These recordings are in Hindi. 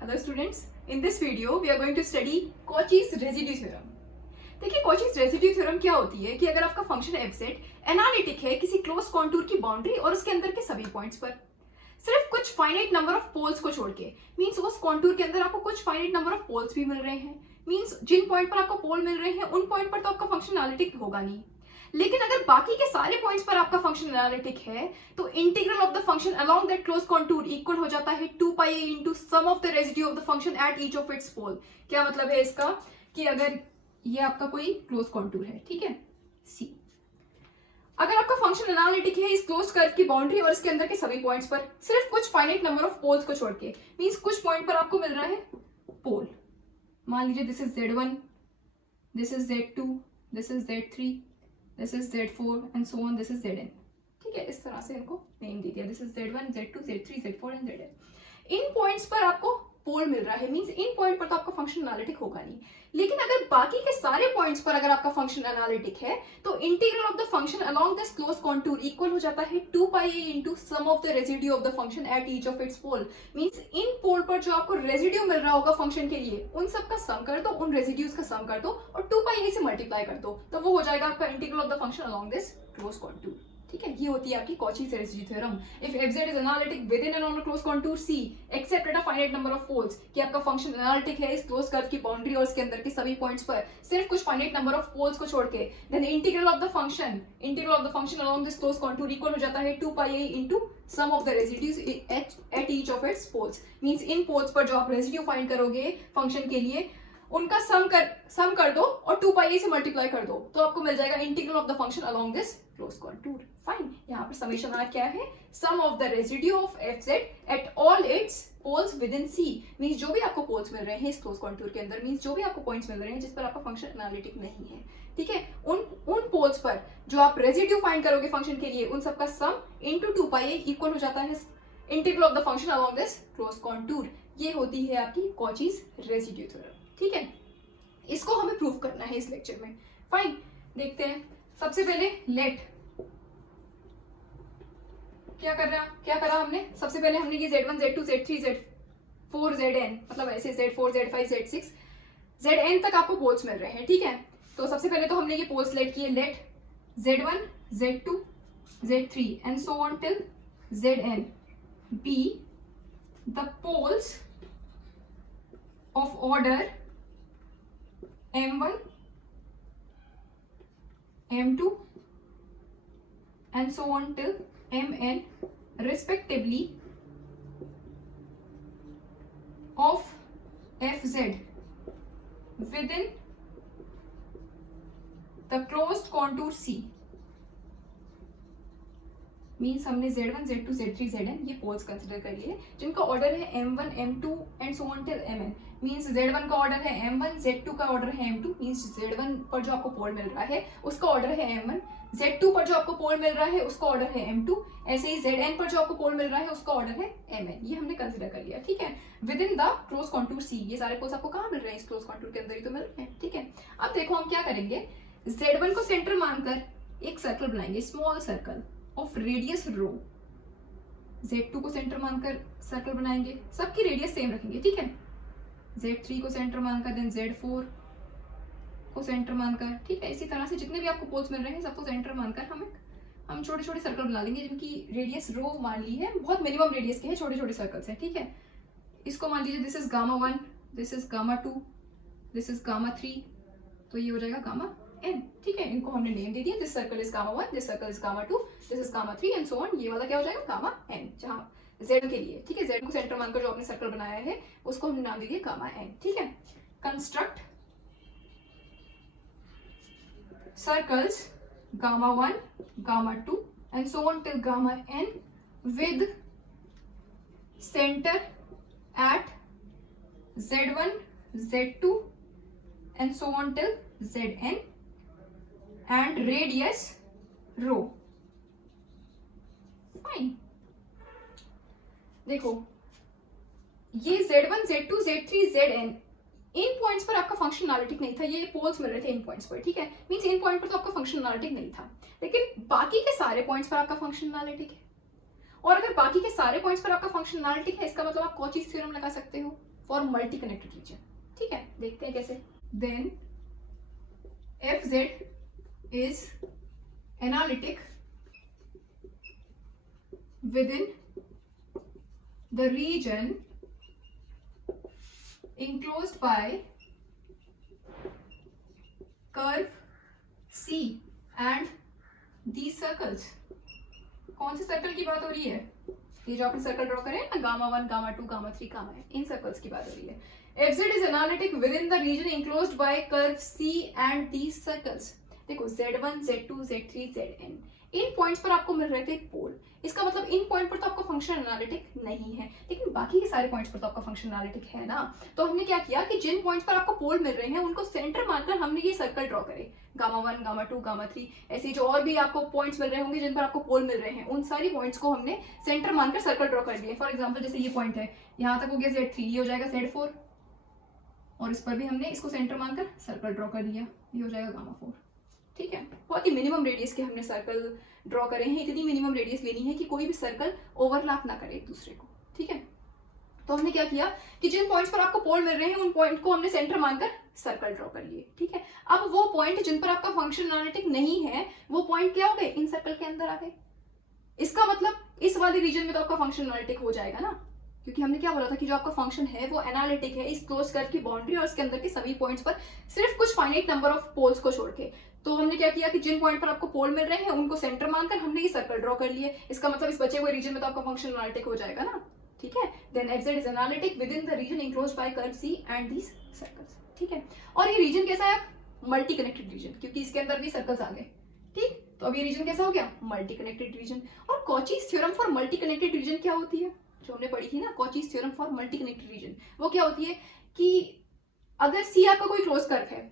Hello students, in this video we are going to study Cauchy's residue theorem. देखिए Cauchy's residue theorem क्या होती है कि अगर आपका फंक्शन f(z) एनालिटिक है किसी क्लोज कॉन्टूर की बाउंड्री और उसके अंदर के सभी पॉइंट्स पर सिर्फ कुछ फाइनाइट नंबर ऑफ पोल्स को छोड़ के, मींस उस कॉन्टूर के अंदर आपको कुछ फाइनाइट नंबर ऑफ पोल्स भी मिल रहे हैं, मींस जिन पॉइंट पर आपको पोल मिल रहे हैं उन पॉइंट पर तो आपका फंक्शन एनालिटिक होगा नहीं, लेकिन अगर बाकी के सारे पॉइंट्स पर आपका फंक्शन एनालिटिक है तो integral of the function along that close contour equal हो जाता है 2πa into sum of the residue of the function at each of its pole. क्या मतलब है इसका कि अगर ये आपका कोई क्लोज कॉन्टूर है, ठीक है, सी, अगर आपका फंक्शन एनालिटिक है इस क्लोज कर्व की बाउंड्री और इसके अंदर के सभी पॉइंट्स पर सिर्फ कुछ फाइनाइट नंबर ऑफ पोल्स को छोड़ के, मींस कुछ पॉइंट पर आपको मिल रहा है पोल, मान लीजिए this is z1, this is z2, this is z3, this is z4 and so on, this is zn, ठीक है, इस तरह से इनको नेम दे दिया, this is z1, z2, z3, z4 and zn। In points पर आपको पोल मिल रहा है, मींस इन पॉइंट पर तो आपका फंक्शन एनालिटिक होगा नहीं, लेकिन अगर बाकी के सारे पॉइंट्स पर अगर आपका फंक्शन एनालिटिक है तो integral of the function along this close contour equal हो जाता है 2πa into sum of the residue of the function at each of its pole, means इन पोल पर जो आपको रेजिड्यू मिल रहा होगा फंक्शन के लिए उन सब का सम कर दो, उन रेजिड्यूज का सम कर दो और 2πa से मल्टीप्लाई कर दो, तो वो हो जाएगा आपका integral of the function along this close contour, ठीक है। ये होती है आपकी Cauchy's residue theorem। If f(z) is analytic within and on a closed contour C, except at a finite number of poles, कि आपका फंक्शन एनालिटिक है इस क्लोज कर्व की बाउंड्री और इसके अंदर के सभी पॉइंट्स पर सिर्फ कुछ फाइनाइट नंबर ऑफ पोल्स को छोड़ के, then the integral of the function along this closed contour equal हो जाता है 2πa into sum of the residues at each of its poles, means इन पोल्स पर जो आप रेजिड्यू फाइंड करोगे फंक्शन के लिए उनका सम कर दो और 2πa से मल्टीप्लाई कर दो, तो आपको मिल जाएगा integral of the function along this close contour. Fine, यहाँ पर समेशन आर क्या है, sum of the residue of f(z) at all its poles within C, मींस जो भी आपको पोल्स मिल रहे हैं इस क्लोज कॉन्टूर के अंदर, मींस जो भी आपको पॉइंट्स मिल रहे हैं जिस पर आपका फंक्शन एनालिटिक नहीं है, ठीक है, उन पोल्स पर जो आप रेजिड्यू फाइंड करोगे फंक्शन के लिए उन सबका सम इनटू 2πa इक्वल हो जाता है integral of the function along this close contour. ये होती है आपकी Cauchy's रेजिड्यू थ्योरम, ठीक है। इसको हमें प्रूव करना है इस लेक्चर में। फाइन, देखते हैं। सबसे पहले लेट क्या करा हमने, सबसे पहले हमने ये z1, z2, z3, z4, zn, मतलब ऐसे z4, z5, z6, zn तक आपको पोल्स मिल रहे हैं, ठीक है। तो सबसे पहले तो हमने ये पोल्स लेट किए, late z1, z2, z3 and so on till zn be the poles of order m1, m2 and so on till mn respectively of fz within the closed contour C, means हमने z1, z2, z3, zn ये पोल्स कंसिडर कर लिए जिनका ऑर्डर है m1, m2 and so on till mn, means z1 का ऑर्डर है m1, z2 का ऑर्डर है m2, मीन्स z1 पर जो आपको पोल मिल रहा है उसका ऑर्डर है m1, z2 पर जो आपको पोल मिल रहा है उसका ऑर्डर है m2, ऐसे ही zn पर जो आपको पोल मिल रहा है उसका ऑर्डर है mn, ये हमने कंसिडर कर लिया, ठीक है। With in the close contour C, ये सारे पोल्स आपको कहाँ मिल रहे हैं, इस क्लोज कॉन्टूर के अंदर ही तो मिल रहे हैं, ठीक है। अब देखो हम क्या करेंगे, z1 को सेंटर मानकर एक सर्कल बनाएंगे, small circle of radius rho, z2 को सेंटर मानकर सर्कल बनाएंगे, सबकी रेडियस सेम रखेंगे, ठीक है, z3 को सेंटर मानकर, देन z4 को सेंटर मानकर, ठीक है। इसी तरह से जितने भी आपको पोल्स मिल रहे हैं सबको सेंटर मानकर हम छोटे छोटे सर्कल बना लेंगे जिनकी रेडियस रो मान ली है, बहुत मिनिमम रेडियस के हैं, छोटे छोटे सर्कल्स हैं, ठीक है। इसको मान लीजिए this is gamma 1, this is gamma 2, this is gamma 3, तो ये हो जाएगा गामा n, ठीक है। इनको हमने नेम दे दिया, this circle is gamma 1, this circle is gamma 2, this is gamma 3 and so on, ये वाला क्या हो जाएगा गामा n, जहाँ z के लिए, ठीक है, z को सेंटर मानकर जो आपने सर्कल बनाया है उसको हमने नाम दे दिया गामा n, ठीक है। Construct circles gamma 1, gamma 2 and so on till gamma n with center at z1, z2 and so on till zn and radius rho। Fine, देखो ये z1, z2, z3, zn इन पॉइंट्स पर आपका फंक्शन एनालिटिक नहीं था, ये पोल्स मिल रहे थे इन पॉइंट्स पर, ठीक है, मींस इन पॉइंट पर तो आपका फंक्शन एनालिटिक नहीं था, लेकिन बाकी के सारे पॉइंट्स पर आपका फंक्शन एनालिटिक है, और अगर बाकी के सारे पॉइंट्स पर आपका फंक्शन एनालिटिक है इसका मतलब आप Cauchy's थ्योरम लगा सकते हो। For multi connected region. ठीक है, देखते हैं कैसे। Then FZ is analytic within the region enclosed by curve C and these circles। कौन से सर्कल की बात हो रही है? ये जो आपने सर्कल ड्रॉ करे हैं ना, gamma 1, gamma 2, gamma 3, gamma n, इन सर्कल्स की बात हो रही है। FZ is analytic within the region enclosed by curve C and these circles। देखो Z1, Z2, Z3, Zn, इन पॉइंट्स पर आपको मिल रहे थे पोल। इसका मतलब इन पॉइंट पर तो आपका फंक्शन एनालिटिक नहीं है, लेकिन बाकी के सारे पॉइंट्स पर तो आपका फंक्शन एनालिटिक है ना। तो हमने क्या किया कि जिन पॉइंट्स पर आपको पोल मिल रहे हैं उनको सेंटर मानकर हमने ये सर्कल ड्रॉ करे, गामा 1, गामा 2, गामा 3, ऐसे जो और भी आपको पॉइंट्स मिल रहे होंगे जिन पर आपको पोल मिल रहे हैं, उन सारी पॉइंट्स को हमने सेंटर मानकर सर्कल ड्रॉ कर दिए। फॉर एग्जाम्पल जैसे ये पॉइंट है, यहाँ तक हो गया Z3, ये हो जाएगा Z4, और इस पर भी हमने इसको सेंटर मानकर सर्कल ड्रॉ कर दिया, ये हो जाएगा गामा 4। ठीक है, बहुत ही मिनिमम रेडियस के हमने सर्कल ड्रॉ करे हैं। इतनी मिनिमम रेडियस लेनी है कि कोई भी सर्कल ओवरलैप ना करे एक दूसरे को। ठीक है, तो हमने क्या किया कि जिन पॉइंट्स पर आपको पोल मिल रहे हैं उन पॉइंट को हमने सेंटर मानकर सर्कल ड्रॉ कर लिए। ठीक है, अब वो पॉइंट जिन पर आपका फंक्शन एनालिटिक नहीं है, वो पॉइंट क्या हो गए, इन सर्कल के अंदर आ गए। इसका मतलब इस वाले रीजन में तो आपका फंक्शन एनालिटिक हो जाएगा ना, क्योंकि हमने क्या बोला था कि जो आपका फंक्शन है वो एनालिटिक है इस क्लोज कर्व की बाउंड्री और उसके अंदर के सभी पॉइंट्स पर, सिर्फ कुछ फाइनाइट नंबर ऑफ पोल्स को छोड़ के। तो हमने क्या किया कि जिन पॉइंट पर आपको पोल मिल रहे हैं उनको सेंटर मानकर हमने ये सर्कल ड्रॉ कर लिए। इसका मतलब इस बचे हुए रीजन में तो आपका फंक्शन एनालिटिक हो जाएगा ना। ठीक है, then FZ is analytic within the region enclosed by curve C and these circles। ठीक है, और ये रीजन कैसा है, मल्टी कनेक्टेड रीजन, क्योंकि इसके अंदर भी सर्कल्स आ गए। ठीक, तो अब ये रीजन कैसा हो गया, मल्टी कनेक्टेड रीजन। और Cauchy's theorem for multi connected region क्या होती है, जो हमने पढ़ी थी ना, Cauchy's theorem for multi connected region, वो क्या होती है कि अगर C आपका कोई क्लोज कर्व है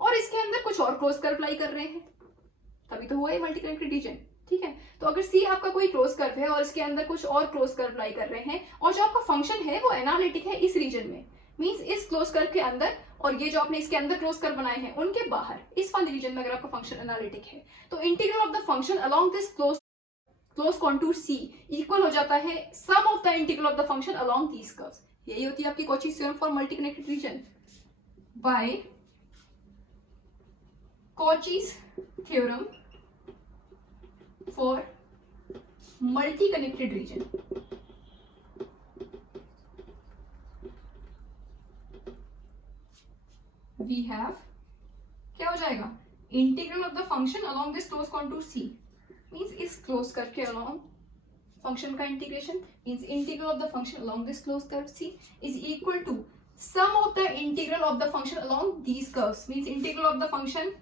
और इसके अंदर कुछ और क्लोज कर्व लाई कर रहे हैं, तभी तो हुआ है मल्टी कनेक्टेड रीजन। ठीक है, तो अगर C आपका कोई क्लोज कर्व है और इसके अंदर कुछ और क्लोज कर्व लाई कर रहे हैं, और जो आपका फंक्शन है वो एनालिटिक है इस रीजन में, मींस इस क्लोज कर्व के अंदर, और ये जो आपने इसके अंदर क्लोज कर्व बनाए हैं उनके बाहर, इस वाले रीजन में अगर आपका फंक्शन एनालिटिक है, तो integral of the function along this close contour C equal हो जाता है sum of the integral of the function along these curves. यही होती है आपकी Cauchy's theorem for multi connected region. By Cauchy's theorem for multi-connected region, we have क्या हो जाएगा, integral of the function along this closed contour C, means इस क्लोज कर्व के along फंक्शन का integration, means integral of the function along this closed curve C is equal to sum of the integral of the function along these curves, means integral of the function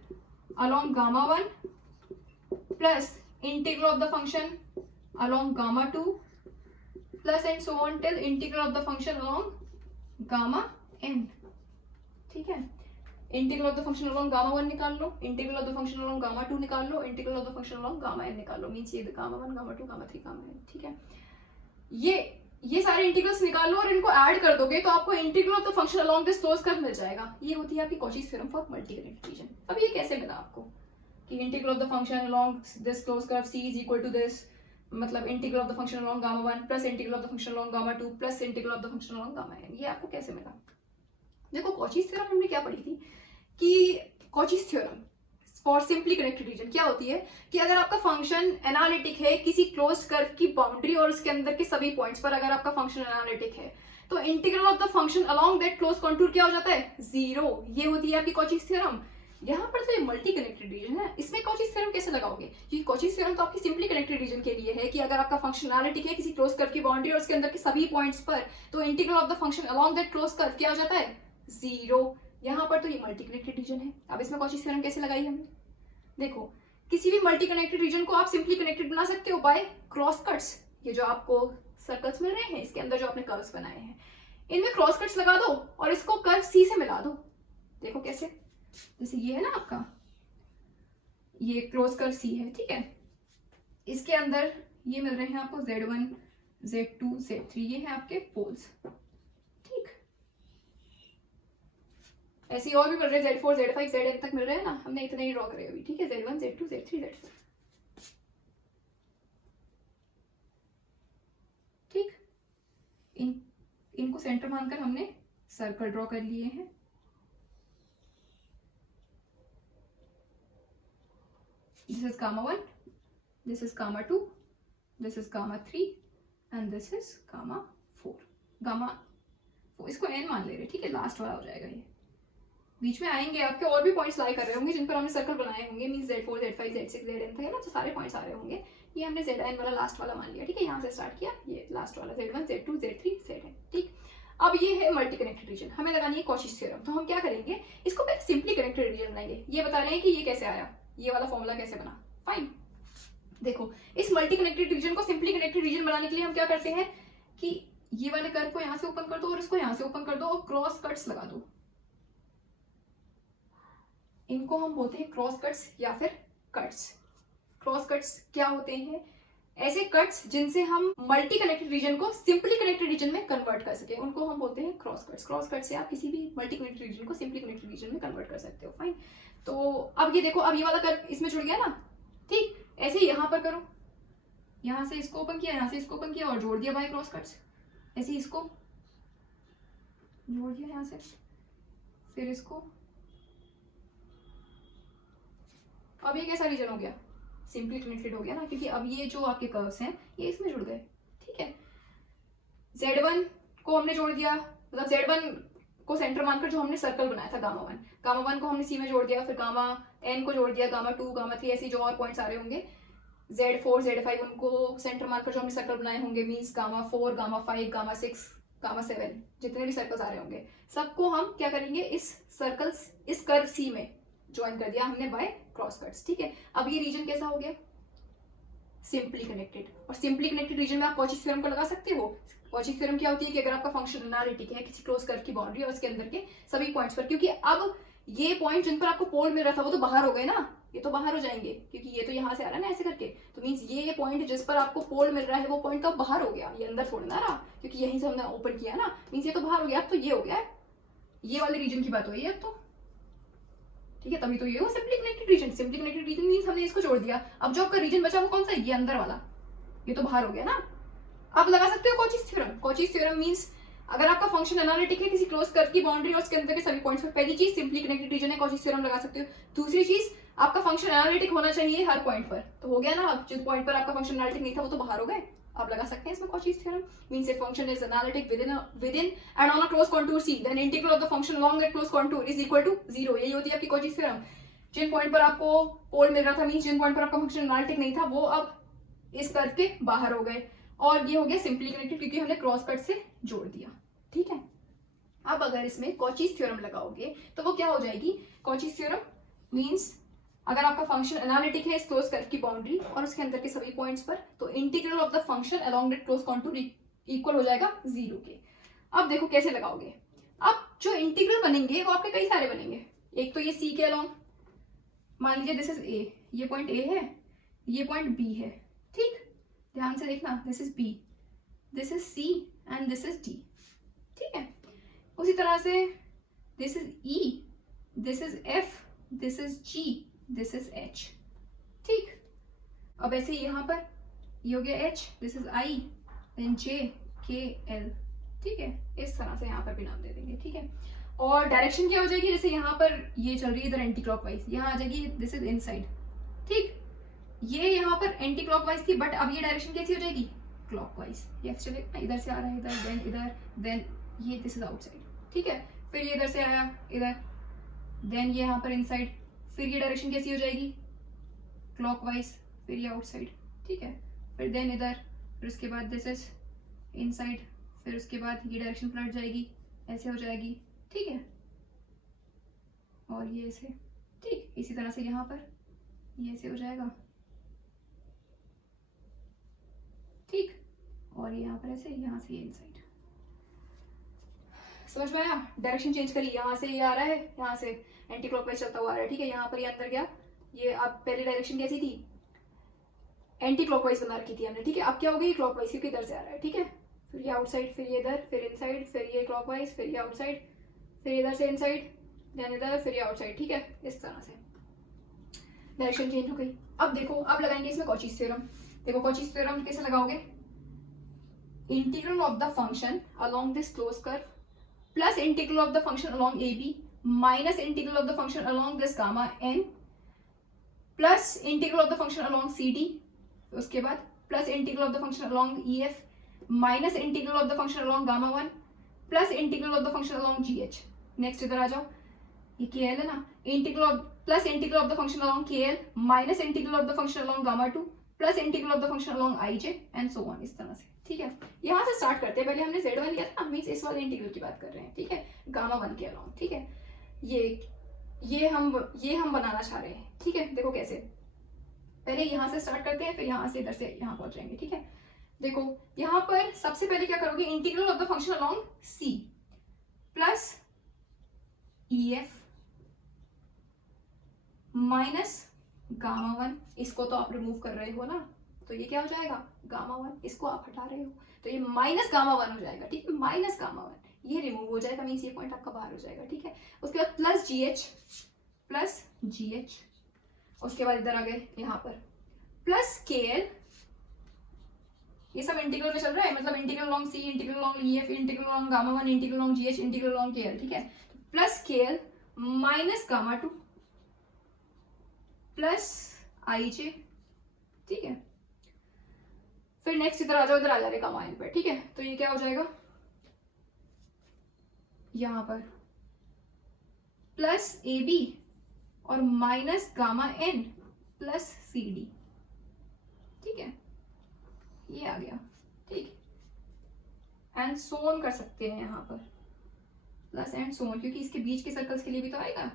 along gamma 1 plus integral of the function along gamma 2 plus and so on till integral of the function along gamma n। ठीक है, integral of the function along gamma 1 निकाल लो, integral of the function along gamma 2 निकाल लो, integral of the function along gamma n निकाल लो, मींस ये gamma 1, gamma 2, gamma 3, gamma n। ठीक है, ये सारे इंटीग्रल्स निकाल लो और इनको ऐड कर दोगे तो आपको integral of the function along this close curve मिल जाएगा। ये होती है आपकी Cauchy's theorem for multi connected region. अब ये कैसे मिला आपको कि integral of the function along this close curve C is equal to this, मतलब integral of the function along gamma 1 plus integral of the function along gamma 2 plus integral of the function along gamma n। ये आपको कैसे मिला? देखो कॉचीज थ्योरम हमने क्या पढ़ी थी कि Cauchy's theorem for simply connected region क्या होती है कि अगर आपका फंक्शन एनालिटिक है किसी क्लोज्ड कर्व की बाउंड्री और उसके अंदर के सभी पॉइंट्स पर, अगर आपका फंक्शन एनालिटिक है तो integral of the function along that close contour क्या हो जाता है, 0। ये होती है आपकी कॉचीज थ्योरम। यहाँ पर तो ये मल्टी कनेक्टेड रीजन है, इसमें कॉचीज थ्योरम कैसे लगाओगे? क्योंकि कॉचीज थ्योरम तो आपकी सिंपली कनेक्टेड रीजन के लिए है कि अगर आपका फंक्शन एनालिटिक है किसी क्लोज कर्व की बाउंड्री और उसके अंदर के सभी पॉइंट्स पर, तो integral of the function along that close curve क्या हो जाता है, 0। यहाँ पर तो ये मल्टी कनेक्टेड रीजन है। अब इसमें कॉचीज थ्योरम कैसे लगाई हमने? देखो, किसी भी मल्टी कनेक्टेड रीजन को आप सिंपली कनेक्टेड बना सकते हो बाय क्रॉस कट्स। ये जो आपको सर्कल्स मिल रहे हैं इसके अंदर जो आपने कर्व्स बनाए हैं, इनमें क्रॉस कट्स लगा दो और इसको कर्व C से मिला दो। देखो कैसे, जैसे ये है ना आपका, ये क्लोज कर्व C है, ठीक है, इसके अंदर ये मिल रहे हैं आपको Z1, Z2, Z3, ये है आपके पोल्स। ठीक, ऐसे और भी मिल रहे हैं Z4, Z5, Zn तक मिल रहे हैं ना, हमने इतने ही ड्रॉ करे अभी। ठीक है, Z1, Z2, Z3, Z4। ठीक, इनको सेंटर मानकर हमने सर्कल ड्रॉ कर लिए हैं। This is gamma 1, this is gamma 2, this is gamma 3 and this is gamma 4। Gamma 4 इसको n मान ले रहे, ठीक है, लास्ट वाला हो जाएगा ये। बीच में आएंगे आपके और भी पॉइंट्स लाई कर रहे होंगे जिन पर हमने सर्कल बनाए होंगे, mean Z4, Z5, Z6, Zn था ना, तो सारे पॉइंट्स आ रहे होंगे। ये हमने Zn वाला लास्ट वाला मान लिया, ठीक है, यहाँ से स्टार्ट किया, ये लास्ट वाला Z1, Z2, Z3, Zn, ठीक। अब ये है मल्टी कनेक्टेड रीजन, हमें लगानी है कॉचीज थ्योरम। तो हम क्या करेंगे, इसको पहले सिंपली कनेक्टेड रीजन बनाएंगे। ये बता रहे हैं कि ये कैसे आया, ये वाला फॉर्मूला कैसे बना। फाइन, देखो इस मल्टी कनेक्टेड रीजन को सिंपली कनेक्टेड रीजन बनाने के लिए हम क्या करते हैं कि ये वाले कर्व को यहाँ से ओपन कर दो और इसको यहाँ से ओपन कर दो और क्रॉस कट्स लगा दो। इनको हम बोलते हैं क्रॉस कट्स या फिर कट्स। क्रॉस कट्स क्या होते हैं, ऐसे कट्स जिनसे हम मल्टी कनेक्टेड रीजन को सिंपली कनेक्टेड रीजन में कन्वर्ट कर सके, उनको हम बोलते हैं क्रॉस कट्स। क्रॉस कट से आप किसी भी मल्टी कनेक्टेड रीजन को सिंपली कनेक्टेड रीजन में कन्वर्ट कर सकते हो। फाइन, तो अब ये देखो, अब ये वाला कर्व इसमें जुड़ गया ना, ठीक। ऐसे ही यहाँ पर करो, यहाँ से इसको ओपन किया, यहाँ से इसको ओपन किया और जोड़ दिया बाय क्रॉस कट्स। ऐसे इसको जोड़ दिया यहाँ से, फिर इसको। अब ये कैसा रीजन हो गया, सिंपली कनेक्टेड हो गया ना, क्योंकि अब ये जो आपके कर्व्स हैं ये इसमें जुड़ गए, ठीक है। Z1 को हमने जोड़ दिया, मतलब Z1 को सेंटर मानकर जो हमने सर्कल बनाया था गामा 1, गामा 1 को हमने C में जोड़ दिया, फिर गामा n को जोड़ दिया, गामा 2, गामा 3, ऐसे जो और पॉइंट्स आ रहे होंगे Z4, Z5 उनको सेंटर मानकर जो हमने सर्कल बनाए होंगे, means gamma 4, gamma 5, gamma 6, gamma 7, जितने भी सर्कल्स आ रहे होंगे सबको हम क्या करेंगे, इस सर्कल्स, इस कर्व C में ज्वाइन कर दिया हमने बाय क्रॉस कट्स, ठीक है। अब ये रीजन कैसा हो गया, सिंपली कनेक्टेड। और सिंपली कनेक्टेड रीजन में आप कॉचीज थ्योरम को लगा सकते हो। कॉचीज थ्योरम क्या होती है कि अगर आपका फंक्शन एनालिटिक है किसी क्लोज कर्व की बाउंड्री और उसके अंदर के सभी पॉइंट्स पर, क्योंकि अब ये पॉइंट जिन पर आपको पोल मिल रहा था वो तो बाहर हो गए ना, ये तो बाहर हो जाएंगे क्योंकि ये तो यहाँ से आ रहा है ना ऐसे करके, तो मीन्स ये पॉइंट जिस पर आपको पोल मिल रहा है वो पॉइंट तो बाहर हो गया, ये अंदर थोड़ा ना रहा, क्योंकि यहीं से हमने ओपन किया ना, मीन्स ये तो बाहर हो गया। अब तो ये हो गया है, ये वाले रीजन की बात हो रही है अब तो, ठीक है, तभी तो ये हो simply connected region. Simply connected region means हमने इसको जोड़ दिया। अब जो आपका रीजन बचा वो कौन सा है, ये अंदर वाला, ये तो बाहर हो गया ना। आप लगा सकते हो Cauchy's theorem. Cauchy's theorem means अगर आपका फंक्शन एनालिटिक है किसी क्लोज कर्व की बाउंड्री और उसके अंदर के सभी पॉइंट्स पर, पहली चीज सिंपली कनेक्टेड रीजन है, कॉचीज थ्योरम लगा सकते हो। दूसरी चीज आपका फंक्शन एनालिटिक होना चाहिए हर पॉइंट पर, तो हो गया ना। अब जिस पॉइंट पर आपका फंक्शन एनालिटिक नहीं था वो तो बाहर हो गए, आप लगा सकते हैं इसमें Cauchy's theorem. Means if function is analytic within and on a close contour C, then integral of the function along that close contour is equal to 0। यही होती है आपकी कॉचीज थ्योरम। जिन पॉइंट पर आपको पोल मिल रहा था, मींस जिन पॉइंट पर आपका फंक्शन एनालिटिक नहीं था, वो अब इस कर्व के बाहर हो गए और ये हो गया सिंपली कनेक्टेड क्योंकि हमने क्रॉस कट से जोड़ दिया, ठीक है। अब अगर इसमें कॉचीज थ्योरम लगाओगे तो वो क्या हो जाएगी, कॉचीज थ्योरम मींस अगर आपका फंक्शन एनालिटिक है इस क्लोज कर्व की बाउंड्री और उसके अंदर के सभी पॉइंट्स पर, तो integral of the function along that close contour equal हो जाएगा 0 के। अब देखो कैसे लगाओगे। अब जो इंटीग्रल बनेंगे वो आपके कई सारे बनेंगे। एक तो ये C के अलोंग, मान लीजिए दिस इज A, ये पॉइंट A है, ये पॉइंट B है, ठीक, ध्यान से देखना, this is B, this is C and this is D, ठीक है। उसी तरह से this is E, this is F, this is G, this is H, ठीक। अब ऐसे यहाँ पर ये हो गया H, this is I, then J, K, L, ठीक है। इस तरह से यहाँ पर भी नाम दे देंगे, ठीक है। और डायरेक्शन क्या हो जाएगी, जैसे यहाँ पर ये चल रही है इधर एंटी क्लॉकवाइज, यहाँ आ जाएगी दिस इज इनसाइड, ठीक। ये यहाँ पर एंटी क्लॉकवाइज थी बट अब ये डायरेक्शन कैसी हो जाएगी, क्लॉकवाइज। ये एक्चुअली इधर से आ रहा है, इधर, देन ये दिस इज आउटसाइड, ठीक है। फिर ये इधर से आया इधर, देन ये यहाँ पर इनसाइड, फिर ये डायरेक्शन कैसी हो जाएगी, क्लॉकवाइज, फिर ये आउटसाइड, ठीक है। फिर देन इधर, फिर उसके बाद दिस इज इनसाइड, फिर उसके बाद ये डायरेक्शन पलट जाएगी, ऐसे हो जाएगी, ठीक है। और ये ऐसे, ठीक। इसी तरह से यहाँ पर ये ऐसे हो जाएगा, ठीक। और ये यहाँ पर ऐसे, यहाँ से ये इनसाइड, समझ में आया। डायरेक्शन चेंज करी, यहाँ से ये आ रहा है, यहाँ से एंटी क्लॉकवाइज चलता हुआ आ रहा है, ठीक है। यहाँ पर ये अंदर गया, ये अब पहले डायरेक्शन कैसी थी, एंटी क्लॉकवाइज बना रखी थी हमने, ठीक है। अब क्या हो गई, क्लॉकवाइज, क्योंकि इधर से आ रहा है, ठीक है। फिर ये आउटसाइड, फिर ये इधर, फिर इनसाइड, फिर ये क्लॉकवाइज, फिर ये आउटसाइड, फिर इधर से इनसाइड, देन इधर, फिर ये आउटसाइड, ठीक है। इस तरह से डायरेक्शन चेंज हो गई। अब देखो, अब लगाएंगे इसमें कॉचीज थ्योरम। देखो कॉचीज थ्योरम कैसे लगाओगे, integral of the function along this close curve plus integral of the function along A B minus integral of the function along this gamma N plus integral of the function along C D, उसके बाद plus integral of the function along E F minus integral of the function along gamma one plus integral of the function along G H. Next इधर आ जाओ, ये के एल है ना, integral of plus integral of the function along K L minus integral of the function along gamma two plus integral of the function along I J and so on, इस तरह से। ठीक है, यहाँ से स्टार्ट करते हैं। पहले हमने z1 लिया था, मींस इस वाले इंटीग्रल की बात कर रहे हैं। ठीक है, गामा वन के अलॉन्ग। ठीक है, ये हम बनाना चाह रहे हैं। ठीक है, देखो कैसे, पहले यहाँ से स्टार्ट करते हैं, फिर यहाँ से इधर से यहाँ पहुंच जाएंगे। ठीक है, देखो यहाँ पर सबसे पहले क्या करोगे, integral of the function along C plus E F minus gamma one, इसको तो आप रिमूव कर रहे हो ना, तो ये क्या हो जाएगा, गामा वन, इसको आप हटा रहे हो तो ये माइनस गामा वन हो जाएगा। ठीक है, माइनस गामा वन, ये रिमूव हो जाएगा, मीन्स ये पॉइंट आपका बाहर हो जाएगा। ठीक है, उसके बाद प्लस जी एच, उसके बाद इधर आ गए यहाँ पर प्लस के एल, ये सब इंटीग्रल में चल रहा है, मतलब integral long C, integral long E F, integral long gamma one, integral long G H, integral long K L. ठीक है, plus K L minus gamma two plus I J. ठीक है, फिर नेक्स्ट इधर आ जाओ, इधर आ जाएगा गामा एन पर। ठीक है, तो ये क्या हो जाएगा, यहां पर प्लस ए बी और minus gamma N plus C D. ठीक है, ये आ गया। ठीक, एंड सो ऑन कर सकते हैं यहाँ पर, प्लस एंड सो ऑन, क्योंकि इसके बीच के सर्कल्स के लिए भी तो आएगा,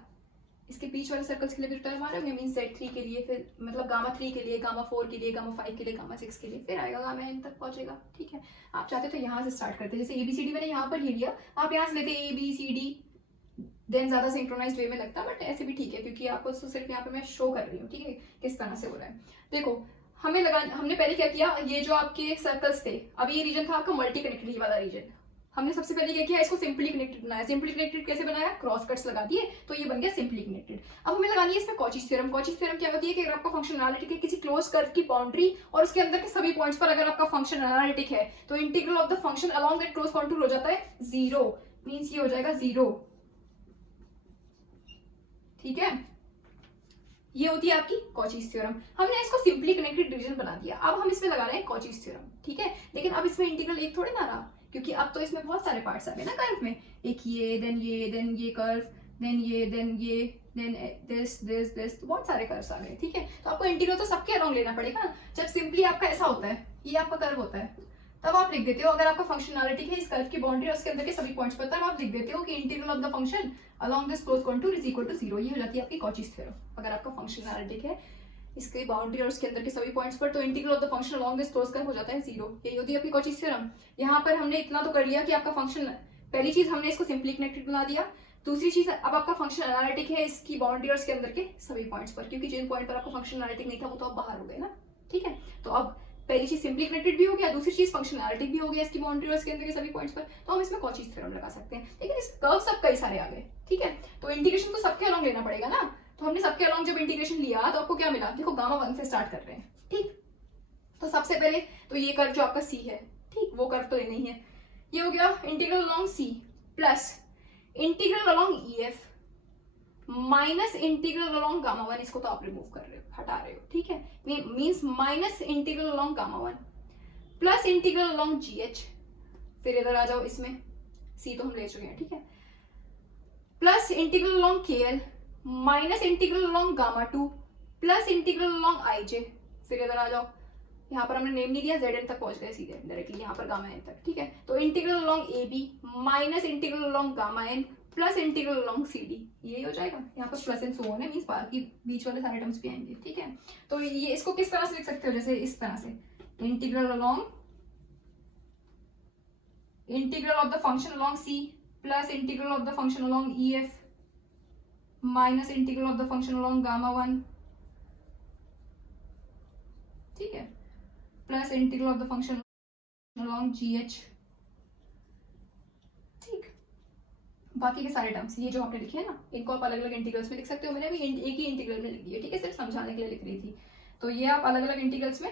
इसके बीच वाले सर्कल्स के लिए भी टर्म आ रहे होंगे, मीन Z3 के लिए, फिर मतलब गामा 3 के लिए, गामा 4 के लिए, गामा 5 के लिए, गामा 6 के लिए, फिर आएगा गामा n तक पहुंचेगा। ठीक है, आप चाहते तो यहाँ से स्टार्ट करते, जैसे ABCD मैंने यहाँ पर ले लिया, आप यहाँ से लेते ABCD, देन ज्यादा सिंक्रोनाइज्ड वे में लगता है, बट ऐसे भी ठीक है, क्योंकि आपको तो सिर्फ यहाँ पे मैं शो कर रही हूँ। ठीक है, किस तरह से हो रहा है। देखो हमने पहले क्या किया, ये जो आपके सर्कल्स थे, अब ये रीजन था आपका मल्टी कनेक्टेड वाला रीजन, हमने सबसे पहले क्या किया, इसको सिंपली कनेक्टेड बनाया। सिंपली कनेक्टेड कैसे बनाया, क्रॉस कट्स लगा दिए, तो ये बन गया सिंपली कनेक्टेड। अब हमें लगानी है इसमें कॉचीज थ्योरम। कॉचीज थ्योरम क्या होती है कि अगर आपका फंक्शन एनालिटिक है किसी क्लोज कर्व की बाउंड्री और उसके अंदर के सभी पॉइंट्स पर अगर आपका फंक्शन एनालिटिक है, तो integral of the function along that close contour हो जाता है जीरो, मींस ये हो जाएगा जीरो। ठीक है, ये होती है आपकी कॉचीज थ्योरम। हमने इसको सिंपली कनेक्टेड रीजन बना दिया, अब हम इसमें लगा रहे हैं कॉचीज थ्योरम। ठीक है, लेकिन अब इसमें इंटीग्रल एक थोड़े ना रहा, क्योंकि अब तो इसमें बहुत सारे पार्ट्स आ गए ना कर्व में, एक ये देन ये कर्व, देन ये देन दिस, तो बहुत सारे कर्व्स आ गए। ठीक है, तो आपको इंटीग्रल तो सबके अलोंग लेना पड़ेगा। जब सिंपली आपका ऐसा होता है, ये आपका कर्व होता है, तब आप लिख देते हो, अगर आपका फंक्शन एनालिटिक है इस कर्व की बाउंड्री और उसके अंदर के सभी पॉइंट्स पर, तब आप लिख देते हो कि integral of the function along this close contour is equal to zero. ये हो जाती है आपकी कॉचीज थ्योरम। अगर आपका फंक्शन एनालिटिक है इसकी बाउंड्री और उसके अंदर के सभी पॉइंट्स पर, तो integral of the function along this close curve हो जाता है जीरो। यही होती है आपकी कॉचीज थ्योरम। यहाँ पर हमने इतना तो कर लिया कि आपका फंक्शन, पहली चीज हमने इसको सिंपली कनेक्टेड बना दिया, दूसरी चीज अब आपका फंक्शन एनालिटिक है इसकी बाउंड्री और इसके अंदर के सभी पॉइंट्स पर, क्योंकि जिन पॉइंट पर आपका फंक्शन एनालिटिक नहीं था वो तो अब बाहर हो गए ना। ठीक है, तो अब पहली चीज सिंपली कनेक्टेड भी हो गया, दूसरी चीज फंक्शन एनालिटिक भी हो गया इसकी बाउंड्री और इसके अंदर के सभी पॉइंट्स पर, तो हम इसमें कॉचीज थ्योरम लगा सकते हैं। लेकिन इस कर्व सब कई सारे आ गए। ठीक है, तो इंटीग्रेशन तो सबके अलोंग लेना पड़ेगा ना, तो हमने सबके अलोंग जब इंटीग्रेशन लिया तो आपको क्या मिला, देखो गामा वन से स्टार्ट कर रहे हैं। ठीक, तो सबसे पहले तो ये कर्व जो आपका सी है, ठीक, वो कर्व तो ये नहीं है, ये हो गया integral along C plus integral along E F minus integral along gamma one, इसको तो आप रिमूव कर रहे हो, हटा रहे हो। ठीक है, means minus integral along gamma one plus integral along G H, फिर इधर आ जाओ, इसमें सी तो हम ले चुके हैं। ठीक है, plus integral along K L minus integral along gamma two plus integral along I J, फिर इधर आ जाओ, यहाँ पर हमने नेम नहीं दिया, जेड एन तक पहुंच गए सीधे डायरेक्टली, यहाँ पर गामा एन तक। ठीक है, तो integral along A B minus integral along gamma N plus integral along C D, ये हो जाएगा। यहाँ पर प्लस एंड सो ऑन है, मींस बाकी बीच वाले सारे टर्म्स भी आएंगे। ठीक है, तो ये इसको किस तरह से लिख सकते हो, जैसे इस तरह से, integral of the function along C plus integral of the function along E F minus integral of the function along gamma one, ठीक है, plus integral of the function along G H. ठीक, बाकी के सारे टर्म्स ये जो आपने लिखे हैं ना, इनको आप अलग अलग इंटीग्रल्स में लिख सकते हो। मैंने अभी एक ही इंटीग्रल में लिख दिया। ठीक है, सिर्फ समझाने के लिए लिख रही थी, तो ये आप अलग अलग इंटीग्रल्स में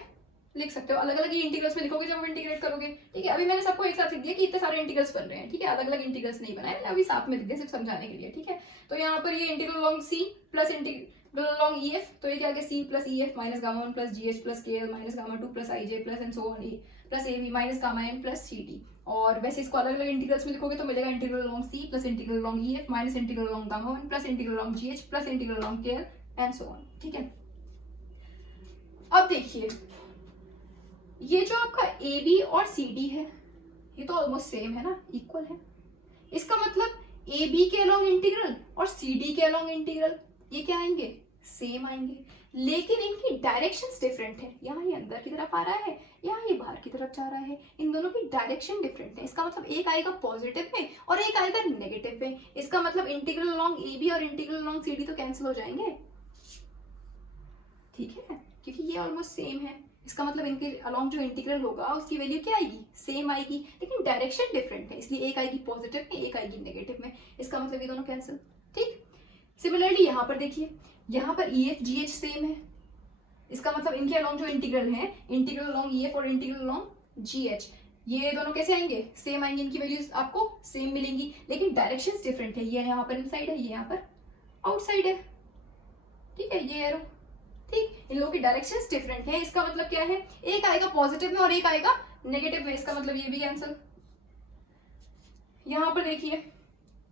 लिख सकते हो, अलग अलग ही इंटीग्रल्स में लिखोगे जब हम इंटीग्रेट करोगे। ठीक है, अभी मैंने सबको एक साथ लिख दिया कि इतने सारे इंटीग्रल्स बन रहे हैं। ठीक है, अलग अलग इंटीग्रल्स नहीं बनाए मैंने, अभी साथ में लिख दिया सिर्फ समझाने के लिए। ठीक है, तो यहाँ पर ये integral long C plus integral long E F, तो ये क्या C plus E F minus gamma one plus G H plus K L minus gamma two plus I J plus and so on plus A B minus gamma N plus C D. और वैसे इसको अलग अलग इंटीग्रल्स में लिखोगे तो मिलेगा integral long C plus integral long E F minus integral long gamma one plus integral long G H plus integral long K L and so on. ठीक है, अब देखिए ये जो आपका ए बी और सी डी है ये तो ऑलमोस्ट सेम है ना, इक्वल है। इसका मतलब ए बी के अलोंग इंटीग्रल और सी डी के अलोंग इंटीग्रल ये क्या आएंगे, सेम आएंगे, लेकिन इनकी डायरेक्शंस डिफरेंट है। यहाँ ये अंदर की तरफ आ रहा है, यहाँ ये बाहर की तरफ जा रहा है, इन दोनों की डायरेक्शन डिफरेंट है। इसका मतलब एक आएगा पॉजिटिव में और एक आएगा नेगेटिव में। इसका मतलब इंटीग्रल अलोंग ए बी और इंटीग्रल अलोंग सी डी तो कैंसिल हो जाएंगे। ठीक है, क्योंकि ये ऑलमोस्ट सेम है। इसका मतलब इनके अलोंग जो इंटीग्रल होगा उसकी वैल्यू क्या आएगी, सेम आएगी, लेकिन डायरेक्शन डिफरेंट है, इसलिए एक आएगी पॉजिटिव में एक आएगी नेगेटिव में। इसका मतलब ये दोनों कैंसिल। ठीक, सिमिलरली यहाँ पर देखिए, यहाँ पर E F G H same है। इसका मतलब इनके अलोंग जो इंटीग्रल है, इंटीग्रल अलोंग ई एफ और इंटीग्रल अलोंग जी एच, ये दोनों कैसे आएंगे, सेम आएंगे, इनकी वैल्यूज आपको सेम मिलेंगी, लेकिन डायरेक्शन डिफरेंट है। ये यहाँ पर इनसाइड है, ये यहाँ पर आउटसाइड है। ठीक है, ये एरो। ठीक, इन लोगों की डायरेक्शंस डिफरेंट है। इसका मतलब क्या है, एक आएगा पॉजिटिव में और एक आएगा नेगेटिव में। इसका मतलब ये भी कैंसिल। यहाँ पर देखिए,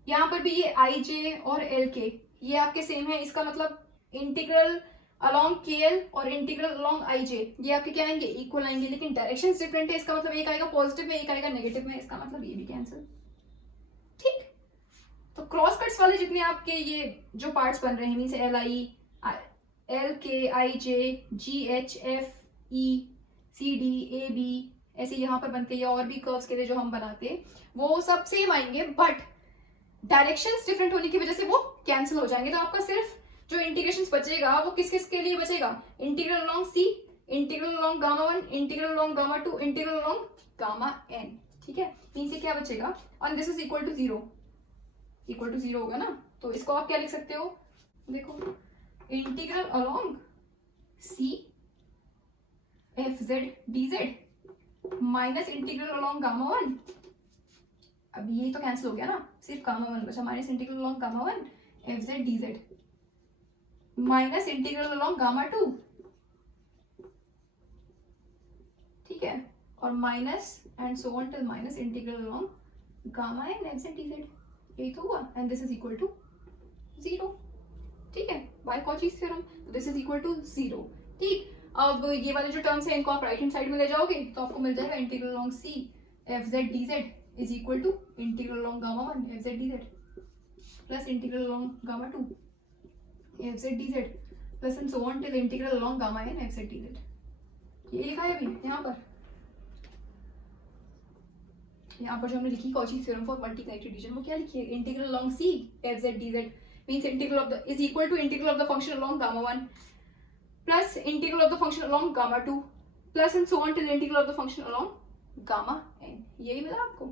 यहाँ पर भी ये आई जे और एल के ये आपके सेम है। इसका मतलब इंटीग्रल अलोंग के एल और इंटीग्रल अलोंग आई जे ये आपके क्या आएंगे, इक्वल आएंगे, लेकिन डायरेक्शंस डिफरेंट है। इसका मतलब एक आएगा पॉजिटिव में एक आएगा नेगेटिव में। इसका मतलब ये भी कैंसिल। ठीक, तो क्रॉस कट्स वाले जितने आपके ये जो पार्ट्स बन रहे हैं, means L I L K I J G H F E C D A B, ऐसे यहाँ पर बनते हैं, और भी कर्व्स के लिए जो हम बनाते हैं वो सब सेम आएंगे, बट डायरेक्शंस डिफरेंट होने की वजह से वो कैंसिल हो जाएंगे। तो आपका सिर्फ जो इंटीग्रेशंस बचेगा वो किस किस के लिए बचेगा, integral along C, integral along gamma one, integral along gamma two, integral along gamma N. ठीक है, इनसे क्या बचेगा, और this is equal to zero, equal to zero होगा ना, तो इसको आप क्या लिख सकते हो, देखो integral along C F Z D Z minus integral along gamma one, अब ये तो कैंसिल हो गया ना, सिर्फ गामा वन बचा, minus integral along gamma one F Z D Z minus integral along gamma two. ठीक है, और minus and so on till minus integral along gamma N F Z D Z, यही तो हुआ, and this is equal to zero. ठीक है, bye Cauchy's theorem, this is equal to zero. ठीक, अब ये वाले जो टर्म्स है इनको आप राइट हैंड साइड में ले जाओगे तो आपको मिल जाएगा integral along C F Z D Z is equal to integral along gamma one F Z D Z plus integral along gamma two F Z D Z plus and so on till integral along gamma N F Z D Z. ये लिखा है अभी यहाँ पर जो हमने लिखी Cauchy theorem for multi connected region, वो क्या लिखी है, integral along C F Z D Z means integral of the is equal to integral of the function along gamma 1 plus integral of the function along gamma 2 plus and so on till integral of the function along gamma n। यही मिला आपको।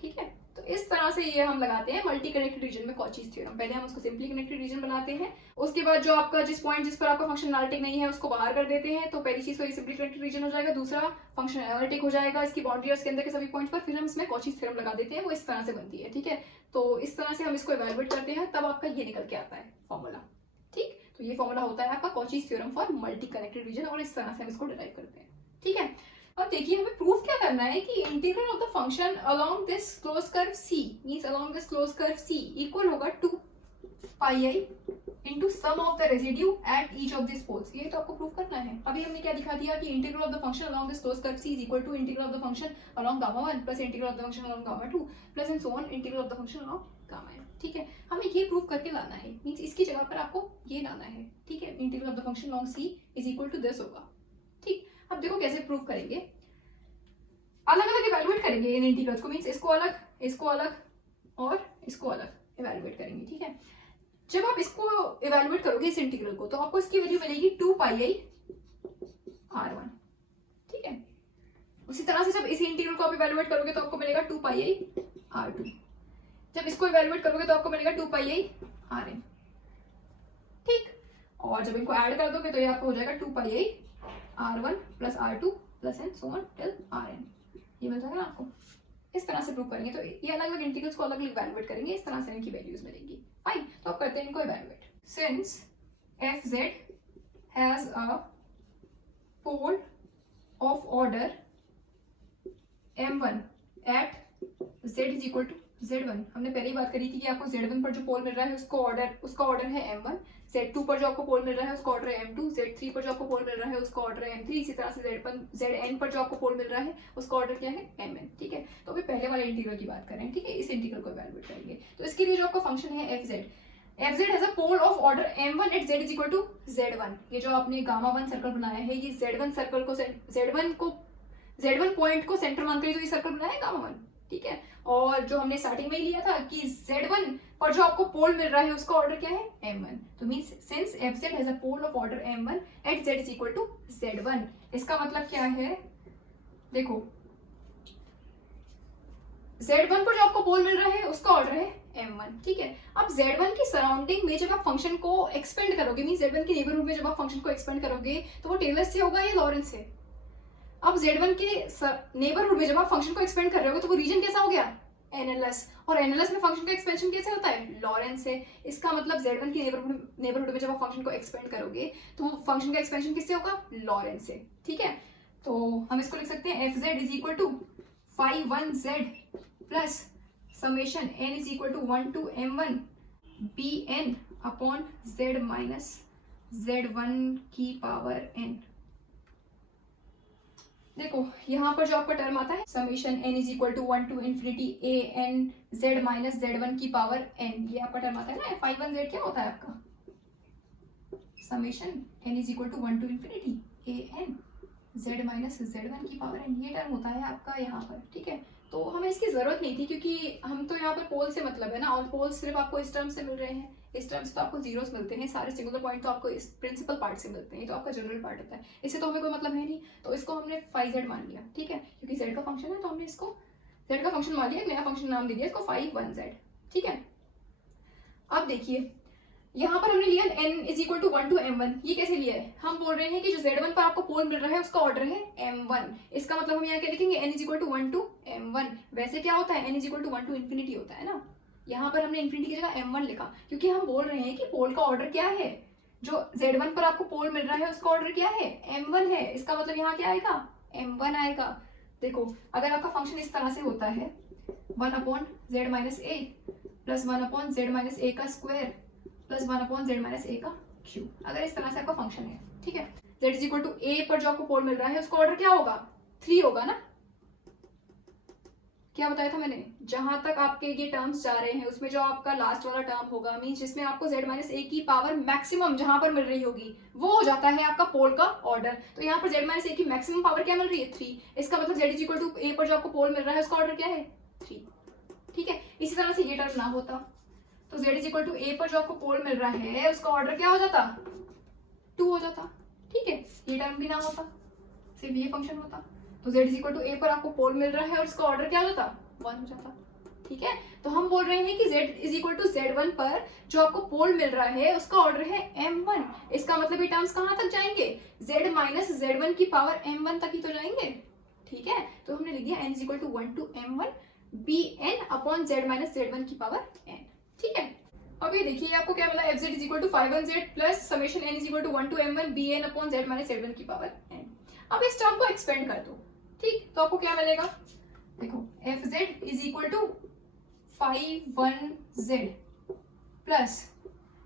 ठीक है, तो इस तरह से ये हम लगाते हैं मल्टी कनेक्टेड रीजन में कॉचीज थ्योरम। पहले हम उसको सिंपली कनेक्टेड रीजन बनाते हैं, उसके बाद जो आपका जिस पॉइंट जिस पर आपका फंक्शन एनालिटिक नहीं है उसको बाहर कर देते हैं, तो पहली चीज तो ये सिंपली कनेक्टेड रीजन हो जाएगा, दूसरा फंक्शन एनालिटिक हो जाएगा इसकी बाउंड्री और इसके अंदर के सभी पॉइंट्स पर, फिर हम इसमें कॉचीज थ्योरम लगा देते हैं, वो इस तरह से बनती है। ठीक है, तो इस तरह से हम इसको इवैल्यूएट करते हैं, तब आपका ये निकल के आता है फॉर्मूला। ठीक, तो ये फॉर्मूला होता है आपका Cauchy's theorem for multi connected region, और इस तरह से हम इसको डिराइव करते हैं। ठीक है, अब देखिए हमें प्रूफ क्या करना है कि integral of the function along this close curve C means along this close curve C equal होगा two pi I into sum of the residue at each of this poles. ये तो आपको प्रूफ करना है। अभी हमने क्या दिखा दिया कि integral of the function along this close curve C is equal to integral of the function along gamma 1 plus integral of the function along gamma 2 plus and so on integral of the function along gamma n। ठीक है, हमें ये प्रूफ करके लाना है, मींस इसकी जगह पर आपको ये लाना है। ठीक है, integral of the function along C is equal to this होगा। ठीक, अब देखो कैसे प्रूफ करेंगे, अलग अलग इवैल्यूएट करेंगे इन इंटीग्रल्स को, मींस इसको अलग और इसको अलग इवैल्यूएट करेंगे। ठीक है, जब आप इसको इवैल्यूएट करोगे इस इंटीग्रल को, तो आपको इसकी वैल्यू मिलेगी 2 पाई आई r1। ठीक है, उसी तरह से जब इस इंटीग्रल को आप इवैल्यूएट करोगे तो आपको मिलेगा 2 पाई आई r2। जब इसको इवैल्यूएट करोगे तो आपको मिलेगा 2 पाई आई rn। ठीक, और जब इनको ऐड कर दोगे तो ये आपको हो जाएगा 2 pi I R1 plus R2 plus N so on till Rn। ये मिल जाएगा आपको। इस तरह से प्रूव करेंगे तो ये अलग अलग इंटीग्रल्स को अलग अलग इवैल्यूएट करेंगे, इस तरह से इनकी वैल्यूज मिलेंगी। फाइन, तो अब करते हैं इनको evaluate. Since fz has a pole of order m1 at z is equal to z1। हमने पहले ही बात करी थी कि आपको z1 पर जो पोल मिल रहा है उसका ऑर्डर है m1, z2 पर जो आपको पोल मिल रहा है उसका ऑर्डर है m2, z3 पर जो आपको पोल मिल रहा है उसका ऑर्डर है m3, इसी तरह से zn पर जो आपको पोल मिल रहा है उसका ऑर्डर क्या है mn। ठीक है, तो अभी पहले वाले इंटीग्रल की बात करें। ठीक है, इस इंटीग्रल को इवैल्यूएट करेंगे। तो इसके लिए जो आपका फंक्शन है fz has a pole of order m1 at z is equal to z1। ये जो आपने गामा1 सर्कल बनाया है, ये z1 सर्कल को z1 पॉइंट को सेंटर मानकर जो ये सर्कल बनाया है गामा1। ठीक है, और जो हमने स्टार्टिंग में ही लिया था कि z1 पर जो आपको पोल मिल रहा है उसका ऑर्डर क्या है m1। तो means since fz has a pole of order m1 at z is equal to z1, इसका मतलब क्या है, देखो z1 पर जो आपको पोल मिल रहा है उसका ऑर्डर है m1। ठीक है, अब z1 की सराउंडिंग में जब आप फंक्शन को एक्सपेंड करोगे, मींस z1 के नेबरहुड में जब आप फंक्शन को एक्सपेंड करोगे तो वो टेलर से होगा या लॉरेंस से। अब z1 के नेबरहुड में जब आप फंक्शन को एक्सपेंड कर रहे हो तो वो रीजन कैसा हो गया NLS, और NLS में फंक्शन का एक्सपेंशन कैसे होता है लॉरेंस से। इसका मतलब z1 के नेबरहुड में जब आप फंक्शन को एक्सपेंड करोगे तो वो फंक्शन का एक्सपेंशन किससे होगा लॉरेंस से। ठीक है, तो हम इसको लिख सकते हैं fz is equal to 5(1z) plus summation n is equal to 1 to m1 bn upon z minus z1 की पावर n। देखो यहाँ पर जो आपका टर्म आता है summation n is equal to 1 to infinity a n z minus z1 की पावर n, ये आपका टर्म आता है ना। 5(1z) क्या होता है आपका summation n is equal to 1 to infinity a n z minus z1 की पावर n, ये टर्म होता है आपका यहाँ पर। ठीक है, तो हमें इसकी जरूरत नहीं थी क्योंकि हम तो यहाँ पर पोल से मतलब है ना, और पोल सिर्फ आपको इस टर्म से मिल रहे हैं, इस टर्म से तो आपको जीरोस मिलते हैं, सारे सिंगुलर पॉइंट तो आपको इस प्रिंसिपल पार्ट से मिलते हैं, तो आपका जनरल पार्ट होता है, इससे तो हमें कोई मतलब है नहीं, तो इसको हमने 5z मान लिया। ठीक है, क्योंकि z का फंक्शन है तो हमने इसको z का फंक्शन मान लिया, नया फंक्शन नाम दे दिया इसको 5(1z). ठीक है, अब देखिए यहाँ पर हमने लिया n is equal to 1 to m1। ये कैसे लिया है, हम बोल रहे हैं कि जो z1 पर आपको पोल मिल रहा है उसका ऑर्डर है m1, इसका मतलब हम यहाँ क्या लिखेंगे n is equal to 1 to m1। वैसे क्या होता है n is equal to 1 to infinity होता है ना, यहाँ पर हमने इन्फिनिटी की जगह m1 लिखा क्योंकि हम बोल रहे हैं कि पोल का ऑर्डर क्या है, जो z1 पर आपको पोल मिल रहा है उसका ऑर्डर क्या है m1 है, इसका मतलब यहाँ क्या आएगा m1 आएगा। देखो अगर आपका फंक्शन इस तरह से होता है 1 upon z minus a plus 1 upon z minus a का square plus 1 upon z minus a का क्यूब, अगर इस तरह से आपका फंक्शन है। ठीक है, z is equal to a पर जो आपको पोल मिल रहा है उसका ऑर्डर क्या होगा 3 होगा ना, क्या बताया था मैंने, जहां तक आपके ये टर्म्स जा रहे हैं उसमें जो आपका लास्ट वाला टर्म होगा मीन जिसमें आपको z माइनस a की पावर मैक्सिमम जहां पर मिल रही होगी वो हो जाता है आपका पोल का ऑर्डर। तो यहाँ पर z माइनस a की मैक्सिमम पावर क्या मिल रही है 3, इसका मतलब z is equal to a पर जो आपको पोल मिल रहा है उसका ऑर्डर क्या है 3। ठीक है, इसी तरह से ये टर्म ना होता तो z is equal to a पर जो आपको पोल मिल रहा है उसका ऑर्डर क्या हो जाता 2 हो जाता। ठीक है, ये टर्म भी ना होता, सिर्फ ये फंक्शन होता, तो z is equal to a पर आपको पोल मिल रहा है और इसका ऑर्डर क्या हो जाता 1 हो जाता। ठीक है, तो हम बोल रहे हैं कि z is equal to z1 पर जो आपको पोल मिल रहा है उसका ऑर्डर है m1, इसका मतलब ये टर्म्स कहाँ तक जाएंगे z माइनस z1 की पावर m1 तक ही तो जाएंगे। ठीक है, तो हमने लिख दिया n is equal to 1 to m1 bn upon z minus z1 की पावर n। ठीक है, अब ये देखिए आपको क्या मिला fz is equal to 5(1z) plus summation n is equal to 1 to m1 bn upon z minus z1 की पावर n। अब इस टर्म को एक्सपेंड कर दो, ठीक, तो आपको क्या मिलेगा, देखो fz is equal to 5(1z) plus,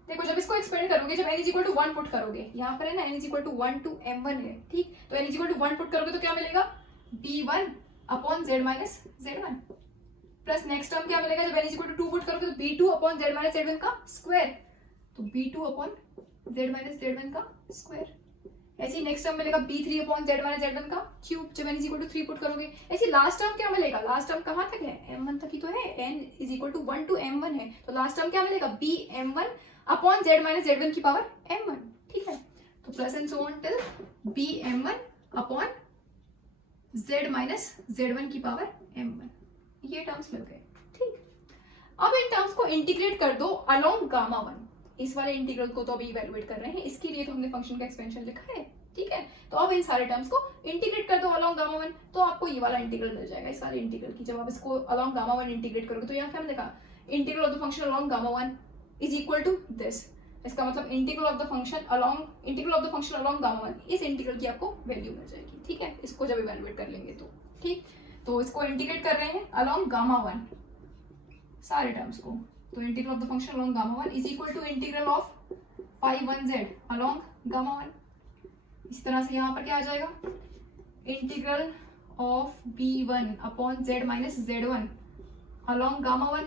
देखो जब इसको एक्सपेंड करोगे, जब n is equal to 1 put करोगे, यहाँ पर है ना n is equal to 1 to m1 है, ठीक, तो n is equal to 1 put करोगे तो क्या मिलेगा b1 upon z minus z1 plus next term क्या मिलेगा, जब n is equal to 2 put करोगे तो b2 upon z minus z1 का स्क्वायर, तो b2 upon z minus z1 का स्क्वायर। ऐसे ही नेक्स्ट टर्म मिलेगा b3 upon z minus z1 का क्यूब, जब n is equal to 3 put करोगे। ऐसे लास्ट टर्म क्या मिलेगा, लास्ट टर्म कहाँ तक है m1 तक ही तो है, n is equal to 1 to m1 है, तो लास्ट टर्म क्या मिलेगा bm1 upon z minus z1 की पावर m1। ठीक है, तो plus and so on till bm1 upon z minus z1 की पावर m1, ये टर्म्स मिल गए। ठीक, अब इन टर्म्स को इंटीग्रेट कर दो अलोंग गामा1, इस वाले इंटीग्रल को तो अभी इवैल्यूएट कर रहे हैं, इसके लिए तो हमने फंक्शन का एक्सपेंशन लिखा है। ठीक है। तो अब इन सारे टर्म्स को इंटीग्रेट कर दो अलॉन्ग गामा वन, तो आपको ये वाला इंटीग्रल मिल जाएगा इस वाले इंटीग्रल की। जब आप इसको अलॉन्ग गामा वन इंटीग्रेट करोगे तो यहाँ क्या मिलेगा, integral of the function along gamma one is equal to this. इसका मतलब integral of the function along gamma one, इस इंटीग्रल की आपको वैल्यू मिल जाएगी, ठीक है, इसको जब इवैल्यूएट कर लेंगे तो। ठीक, तो इसको इंटीग्रेट कर रहे हैं अलॉन्ग गामा वन सारे टर्म्स को, तो integral of the function along gamma one is equal to integral of phi 1z along gamma one. इसी तरह से यहाँ पर क्या आ जाएगा, integral of b1 upon z minus z1 along gamma one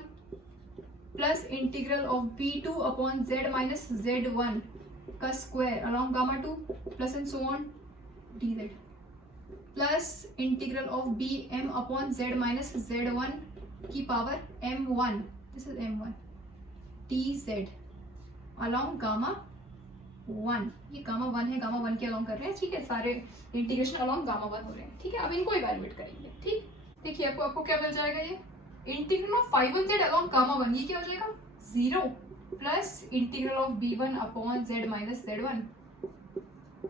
plus integral of b2 upon z minus z1 का square along gamma two plus and so on dz plus integral of bm upon z minus z1 की power m1, this is m1 dz along gamma one. ये गामा वन है, गामा वन के अलॉन्ग कर रहे हैं, ठीक है, सारे इंटीग्रेशन अलॉन्ग गामा वन हो रहे हैं, ठीक है। अब इनको इवैल्यूएट करेंगे, ठीक। देखिए आपको क्या मिल जाएगा, ये integral of phi 1z along gamma one, ये क्या हो जाएगा 0 plus integral of b1 upon z minus z1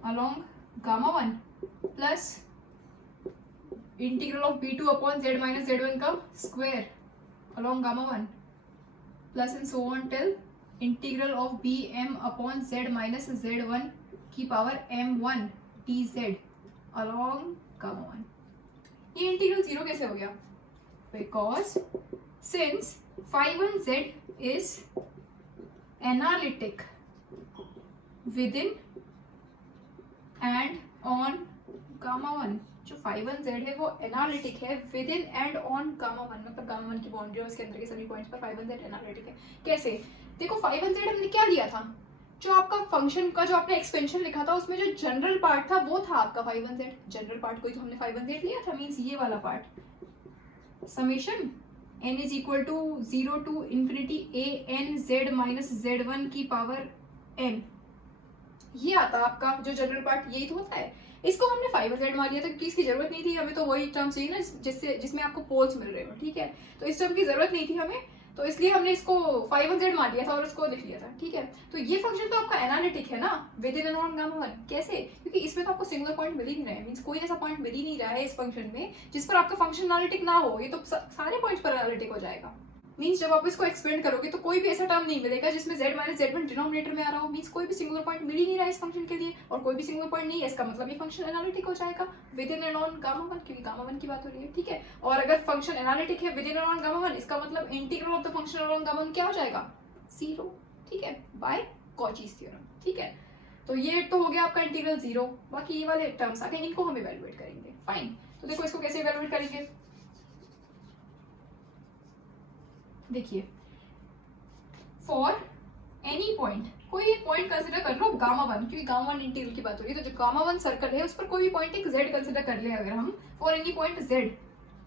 along gamma one plus integral of b2 upon z minus z1 का square along gamma one plus and so on till integral of bm upon z minus z1 की power m1 dz along gamma one. ये इंटीग्रल 0 कैसे हो गया, because since phi 1z is analytic with in and on gamma one. जो phi 1z है वो एनालिटिक है with in and on gamma one, मतलब गामा वन की बाउंड्री और उसके अंदर के सभी पॉइंट्स पर phi 1z एनालिटिक है। कैसे, देखो phi 1z हमने क्या लिया था, जो आपका फंक्शन का जो आपने एक्सपेंशन लिखा था उसमें जो जनरल पार्ट था वो था आपका phi 1z। जनरल पार्ट को ही तो हमने phi 1z लिया था, मींस ये वाला part summation n is equal to 0 to infinity a n z minus z1 की पावर n, ये आता है आपका जो जनरल पार्ट, यही तो होता है। इसको हमने phi 1z मार लिया था क्योंकि इसकी जरूरत नहीं थी हमें, तो वही टर्म चाहिए ना जिसमें आपको पोल्स मिल रहे हो, ठीक है। तो इस टर्म की जरूरत नहीं थी हमें, तो इसलिए हमने इसको phi 1z मार लिया था और उसको लिख लिया था, ठीक है। तो ये फंक्शन तो आपका एनालिटिक है ना with in and on gamma one. कैसे, क्योंकि इसमें तो आपको सिंगल पॉइंट मिल ही नहीं रहा है, मींस कोई ऐसा पॉइंट मिल ही नहीं रहा है इस फंक्शन में जिस पर आपका फंक्शन एनालिटिक ना हो। ये तो सारे पॉइंट्स पर एनालिटिक हो जाएगा, मींस जब आप इसको एक्सपेंड करोगे तो कोई भी ऐसा टर्म नहीं मिलेगा जिसमें z माइनस z1 डिनोमिनेटर में आ रहा हो, मींस कोई भी सिंगुलर पॉइंट मिल ही नहीं रहा है इस फंक्शन के लिए, और कोई भी सिंगुलर पॉइंट नहीं है, इसका मतलब ये फंक्शन एनालिटिक हो जाएगा with in and on gamma one, क्योंकि गामा वन की बात हो रही है, ठीक है। और अगर फंक्शन एनालिटिक है with in and on gamma one, इसका मतलब integral of the function along gamma one क्या हो जाएगा 0, ठीक है, बाय कॉचीज थ्योरम, ठीक है। तो ये तो हो गया आपका इंटीग्रल 0, बाकी ये वाले टर्म्स आ गए, इनको हम इवैल्यूएट करेंगे, फाइन। तो देखो इसको कैसे इवैल्यूएट करेंगे, देखिए फॉर एनी पॉइंट, कोई एक पॉइंट कंसिडर कर लो गामा वन, क्योंकि गामा वन इंटीग्रल की बात हो रही है, तो जो गामा वन सर्कल है उस पर कोई भी पॉइंट एक z कंसिडर कर ले अगर हम, for any point z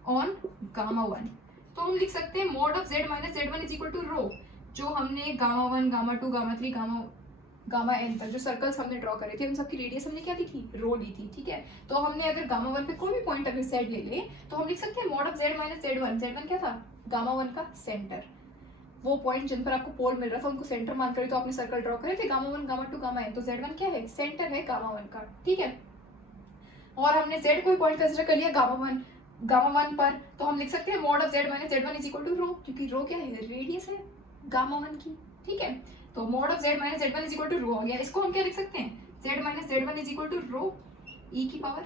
on gamma one, तो हम लिख सकते हैं mod of z minus z1 is equal to rho. जो हमने gamma one, gamma two, gamma three, gamma n तक जो सर्कल्स हमने ड्रॉ करे थे उन सबकी रेडियस हमने क्या ली थी, रो ली थी, ठीक है। तो हमने अगर गामा वन पे कोई भी पॉइंट अगर z ले ले तो हम लिख सकते हैं mod of z minus z1। z1 क्या था, गामा वन का सेंटर, वो पॉइंट जिन पर आपको पोल मिल रहा था उनको सेंटर मान कर तो आपने सर्कल ड्रॉ करे थे, gamma one, gamma two, gamma n, तो z1 क्या है, सेंटर है गामा वन का, ठीक है। और हमने z कोई पॉइंट कंसीडर कर लिया गामा वन पर, तो हम लिख सकते हैं mod of z minus z1 is equal to rho, क्योंकि रो क्या है, रेडियस है गामा वन की, ठीक है। तो mod of z minus z1 is equal to rho हो गया। इसको हम क्या लिख सकते हैं, z minus z1 is equal to rho e की पावर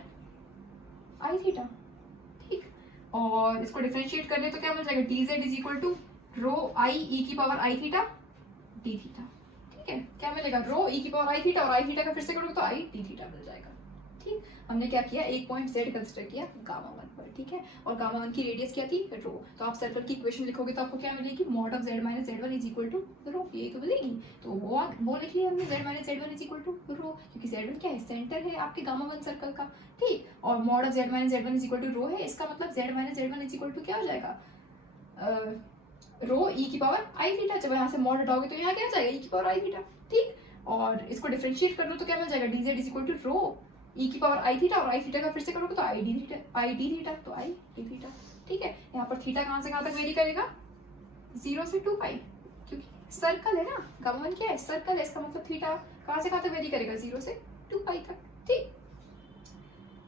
i थीटा, ठीक। और इसको डिफरेंशिएट करने तो क्या मिल जाएगा, dz इज इक्वल टू रो आई ई की power I theta D theta, ठीक है। क्या मिलेगा, रो ई की पावर आई थीटा, और आई थीटा का फिर से करोगे तो आई डी थीटा मिल जाएगा, ठीक। हमने क्या किया, एक पॉइंट z कंसीडर किया गामा वन पर, ठीक है, और गामा वन की रेडियस क्या थी, रो। तो आप सर्कल की इक्वेशन लिखोगे तो आपको क्या मिलेगी, mod of z minus z1 is equal to rho, यही तो मिलेगी। तो वो लिख लिया हमने z minus z1 is equal to rho, क्योंकि z1 क्या है, सेंटर है आपके गामा वन सर्कल का, ठीक। और mod of z minus z1 is equal to rho है, इसका मतलब z minus z1 is equal to क्या हो जाएगा, रो ई की पावर आई थीटा। जब यहाँ से मॉड हटाओगे तो यहाँ क्या आ जाएगा, ई की पावर आई थीटा, ठीक। और इसको डिफरेंशिएट कर दो तो क्या मिल जाएगा, dz इज इक्वल टू रो ई की पावर आई थीटा, और आई थीटा का फिर से करोगे तो आई डी थीटा, तो आई डी थीटा, ठीक है। यहाँ पर थीटा कहाँ से कहाँ तक वेरी करेगा, 0 से 2π, क्योंकि सर्कल है ना, गामा वन क्या है, सर्कल है, इसका मतलब थीटा कहाँ से कहाँ तक वेरी करेगा, 0 से 2π तक, ठीक।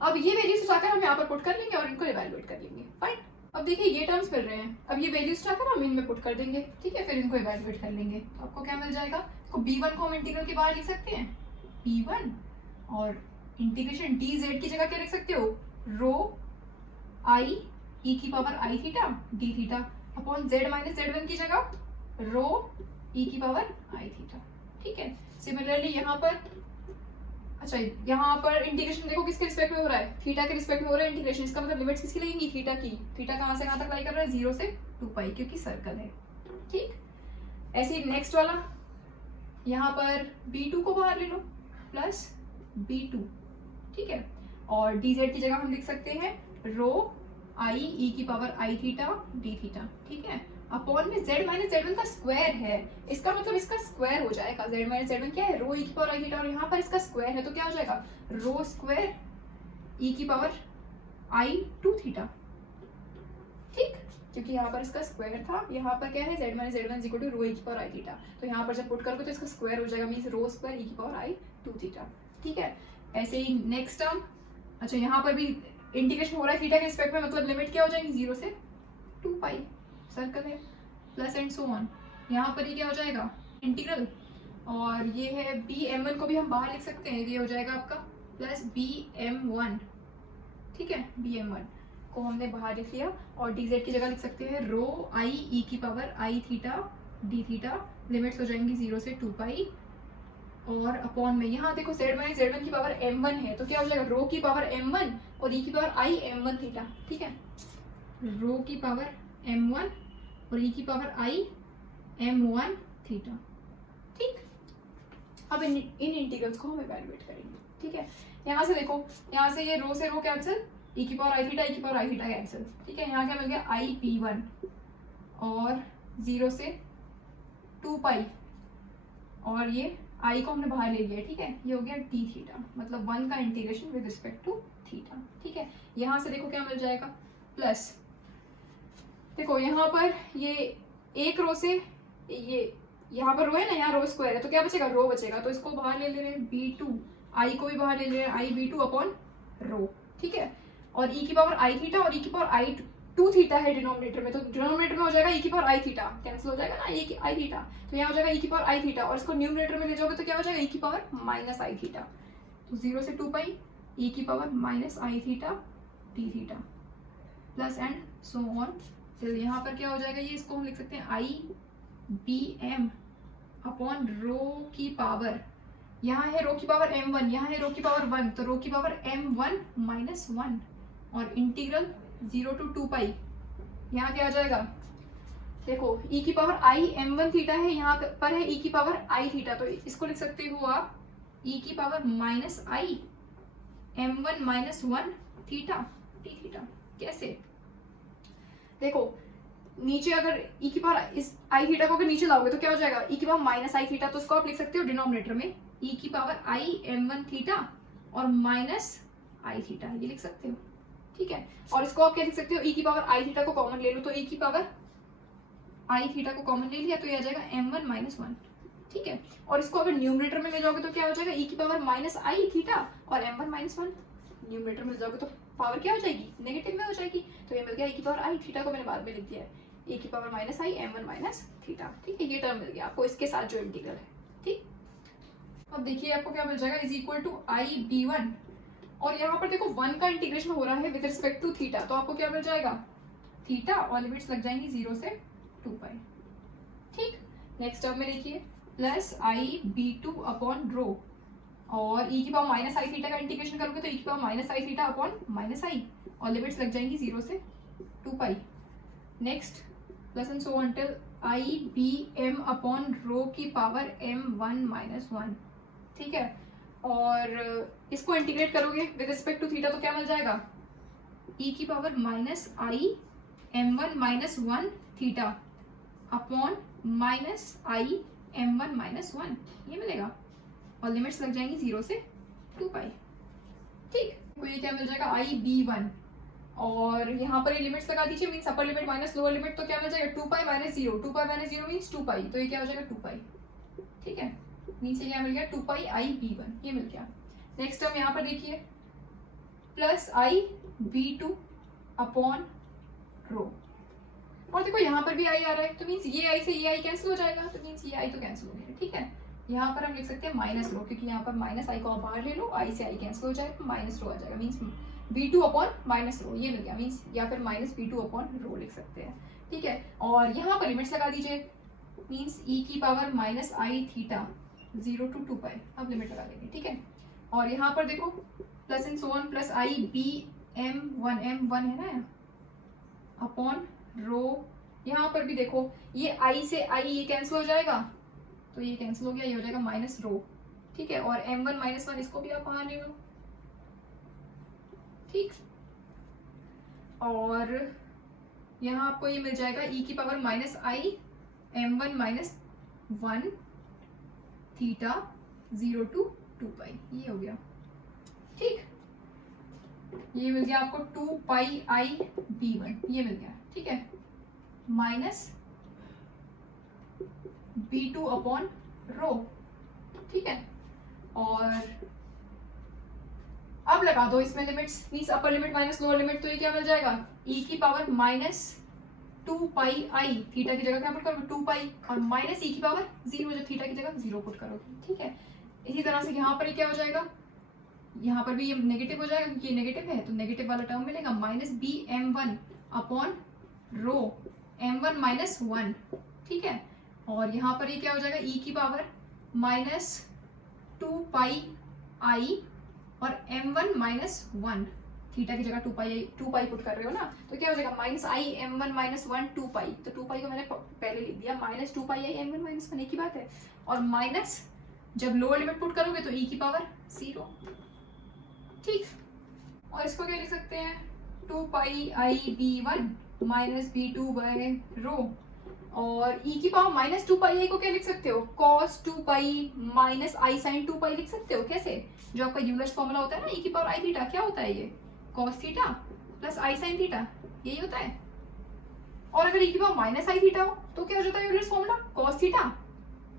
अब ये वैल्यूज उठाकर हम यहाँ पर पुट कर लेंगे और इनको इवैल्यूएट कर लेंगे। फाइन। अब देखिए ये टर्म्स मिल रहे हैं, अब ये वैल्यूज उठाकर हम इनमें पुट कर देंगे, ठीक है, फिर इनको इवैल्यूएट कर लेंगे। तो आपको क्या मिल जाएगा, तो b1 को हम इंटीग्रल के बाहर लिख सकते हैं b1, और इंटीग्रेशन dz की जगह क्या लिख सकते हो, रो आई e की power I theta D theta upon z minus z1 की जगह रो e की पावर आई थीटा, ठीक है। सिमिलरली यहाँ पर, अच्छा यहाँ पर इंटीग्रेशन देखो किसके रिस्पेक्ट में हो रहा है, थीटा के रिस्पेक्ट में हो रहा है इंटीग्रेशन, इसका मतलब लिमिट्स किसकी लगेंगी, थीटा की। थीटा कहाँ से कहाँ तक लाई कर रहा है, 0 से 2 क्योंकि सर्कल है, ठीक। ऐसे ही नेक्स्ट वाला, यहाँ पर b2 को बाहर ले लो प्लस b2, ठीक है, और dz की जगह हम लिख सकते हैं रो आई e की power I theta D theta, ठीक है, अपॉन में z माइनस z1 का स्क्वायर है, इसका मतलब इसका स्क्वायर हो जाएगा, z माइनस z1 क्या है, रो e की पावर आई थीटा, और यहाँ पर इसका स्क्वायर है तो क्या हो जाएगा, रो स्क्वायर e की पावर आई टू थीटा, ठीक, क्योंकि यहाँ पर इसका स्क्वायर था, यहाँ पर क्या है z minus z1 is equal to rho e की पावर आई थीटा, तो यहाँ पर जब पुट करोगे तो इसका स्क्वायर हो जाएगा, मींस रो स्क्वायर e की पावर आई टू थीटा, ठीक है। ऐसे ही नेक्स्ट टर्म, अच्छा यहाँ पर भी इंटीग्रेशन हो रहा है थीटा के रिस्पेक्ट में, मतलब लिमिट क्या हो जाएगी 0 से 2 सर्कल है, प्लस एंड सो ऑन। यहाँ पर ये क्या हो जाएगा इंटीग्रल, और ये है bm1 को भी हम बाहर लिख सकते हैं, ये हो जाएगा आपका प्लस bm1, ठीक है, bm1 को हमने बाहर लिख लिया, और dz की जगह लिख सकते हैं रो आई e की power I theta D theta, limits हो जाएंगी 0 से 2 और अपॉन में यहाँ देखो z माइनस z1 की पावर m1 है, तो क्या हो जाएगा रो की पावर m1 और e की पावर आई m1 थीटा, ठीक है, रो की पावर m1 और e की पावर आई m1 थीटा, ठीक। अब इन इंटीग्रल्स को हम इवैल्यूएट करेंगे, ठीक है। यहाँ से देखो, यहाँ से ये रो से रो कैंसिल, e की पावर आई थीटा कैंसिल, ठीक है, यहाँ क्या मिल गया आई p1 और 0 से 2 और ये आई को हमने बाहर ले लिया, ठीक है, ये हो गया डी थीटा, मतलब 1 का integration with respect to theta, ठीक है। यहाँ से देखो क्या मिल जाएगा, प्लस देखो यहाँ पर ये एक रो से, ये यहाँ पर रो है ना, यहाँ रो स्क्वायर है, तो क्या बचेगा, रो बचेगा, तो इसको बाहर ले रहे हैं b2, आई को भी बाहर ले रहे हैं आई b2 अपॉन रो, ठीक है, और e की पावर आई थीटा और e की पावर आई टू थीटा है डिनोमिनेटर में, तो डिनोमिनेटर में हो जाएगा e की पावर आई थीटा, कैंसिल हो जाएगा ना e की आई थीटा, तो यहाँ हो जाएगा e की पावर आई थीटा, और इसको न्यूमिनेटर में ले जाओगे तो क्या हो जाएगा e की पावर माइनस आई थीटा, तो 0 से 2 e की power minus I theta D theta, plus and so on till यहाँ पर क्या हो जाएगा, ये इसको हम लिख सकते हैं आई bm अपॉन रो की पावर, यहाँ है रो की पावर m1, यहाँ है रो की पावर 1, तो रो की पावर m1 माइनस 1 और इंटीग्रल 0 to 2 यहाँ क्या आ जाएगा, देखो e की पावर आई m1 थीटा है, यहाँ पर है e की पावर आई थीटा, तो इसको लिख सकते हो आप e की power minus I m1 minus 1 theta D theta. कैसे, देखो नीचे अगर e की पावर इस आई थीटा को अगर नीचे लाओगे तो क्या हो जाएगा e की पावर माइनस आई थीटा, तो उसको आप लिख सकते हो डिनोमिनेटर में e की पावर आई m1 थीटा और माइनस आई थीटा, ये लिख सकते हो, ठीक है। और इसको आप क्या लिख सकते हो, e की पावर आई थीटा को कॉमन ले लो, तो e की पावर आई थीटा को कॉमन ले लिया तो ये आ जाएगा m1 माइनस 1, ठीक है, और इसको अगर न्यूमरेटर में ले जाओगे तो क्या हो जाएगा e की पावर माइनस आई थीटा और m1 माइनस 1, न्यूमरेटर में ले जाओगे तो पावर क्या हो जाएगी, नेगेटिव में हो जाएगी, तो ये मिल गया e की पावर आई थीटा को मैंने बाद में लिख दिया है e की power minus I m1 minus theta, ठीक है, ये टर्म मिल गया आपको इसके साथ जो इंटीग्रल है, ठीक। अब देखिए आपको क्या मिल जाएगा, is equal to I b1, और यहाँ पर देखो 1 का इंटीग्रेशन हो रहा है विद रिस्पेक्ट टू थीटा, तो आपको क्या मिल जाएगा थीटा और लिमिट्स लग जाएंगी 0 से 2 ठीक। नेक्स्ट टर्म में देखिए प्लस आई b2 अपॉन रो, और e की पावर माइनस आई थीटा का इंटीग्रेशन करोगे तो e की पावर माइनस आई थीटा अपॉन माइनस आई, और लिमिट्स लग जाएंगी 0 से 2 next plus and so on till I bm upon rho की पावर m1 माइनस 1, ठीक है, और इसको इंटीग्रेट करोगे विद रिस्पेक्ट टू थीटा तो क्या मिल जाएगा e की power minus I m1 minus 1 theta upon minus I m1 minus 1, ये मिलेगा, और लिमिट्स लग जाएंगी 0 से 2 ठीक। तो ये क्या मिल जाएगा आई b1, और यहाँ पर ये लिमिट्स लगा दीजिए, means upper limit minus lower limit, तो क्या मिल जाएगा 2 माइनस 0, 2 माइनस 0 मीन्स 2 तो ये क्या हो जाएगा 2 ठीक है, मीन्स ये क्या मिल गया 2 आई b1, ये मिल गया। नेक्स्ट टर्म यहाँ पर देखिए प्लस आई B2 अपॉन रो। और देखो यहाँ पर भी आई आ रहा है, तो मीन्स ये आई से ये आई कैंसिल हो जाएगा, तो मीन्स ये आई तो कैंसिल हो गया, ठीक है। यहाँ पर हम लिख सकते हैं माइनस रो, क्योंकि यहाँ पर माइनस आई को आप बाहर ले लो, आई से आई कैंसिल हो जाएगा, माइनस रो आ जाएगा, means B2 upon minus rho, ये मिल गया, मीन्स या फिर माइनस B2 अपॉन रो लिख सकते हैं, ठीक है। और यहाँ पर लिमिट्स लगा दीजिए, मीन्स e की power minus I theta 0 to 2 पाई, अब लिमिट लगा देंगे, ठीक है। और यहाँ पर देखो प्लस इन सोन प्लस आई M1 है ना अपॉन रो। यहाँ पर भी देखो ये आई से आई ये कैंसिल हो जाएगा, तो ये कैंसिल हो गया, ये हो जाएगा माइनस रो, ठीक है। और M1 माइनस 1 इसको भी आप बाहर ले लो, ठीक। और यहाँ आपको ये मिल जाएगा e की power minus I M1 minus 1 theta 0 to 2 pi, ये हो गया, ठीक। ये मिल गया आपको 2 पाई आई B1, ये मिल गया, ठीक है, माइनस B2 अपॉन रो, ठीक है। और अब लगा दो इसमें limits, means upper limit minus lower limit, तो ये क्या मिल जाएगा e की पावर माइनस 2 पाई आई, थीटा की जगह क्या पुट करोगे 2 पाई, और माइनस e की पावर 0, जो थीटा की जगह 0 पुट करोगे, ठीक है। इसी तरह से यहाँ पर ये क्या हो जाएगा, यहाँ पर भी ये नेगेटिव हो जाएगा, क्योंकि ये नेगेटिव है, तो नेगेटिव वाला टर्म मिलेगा minus BM1 upon rho M1 minus 1, ठीक है। और यहाँ पर ये क्या हो जाएगा e की पावर माइनस 2 पाई आई और M1 माइनस 1, थीटा की जगह 2 पाई पुट कर रहे हो ना, तो क्या हो जाएगा माइनस आई M1 माइनस 1 2 पाई, तो 2 पाई को मैंने पहले लिख दिया, माइनस 2 पाई आई M1 माइनस 1, एक ही बात है। और माइनस जब लोअर लिमिट पुट करोगे तो e की पावर 0, ठीक। और इसको क्या लिख सकते हैं 2 पाई आई B1 माइनस B2 बाय रो। और e की पावर माइनस 2 पाई आई को क्या लिख सकते हो cos 2 pi minus I sign 2 पाई लिख सकते हो, कैसे, जो आपका यूलर्स फॉर्मूला होता है ना e की पावर आई थीटा, क्या होता है ये cos theta plus I sine theta, यही होता है। और अगर e की पावर माइनस आई थीटा हो तो क्या हो जाता है Euler's formula cos theta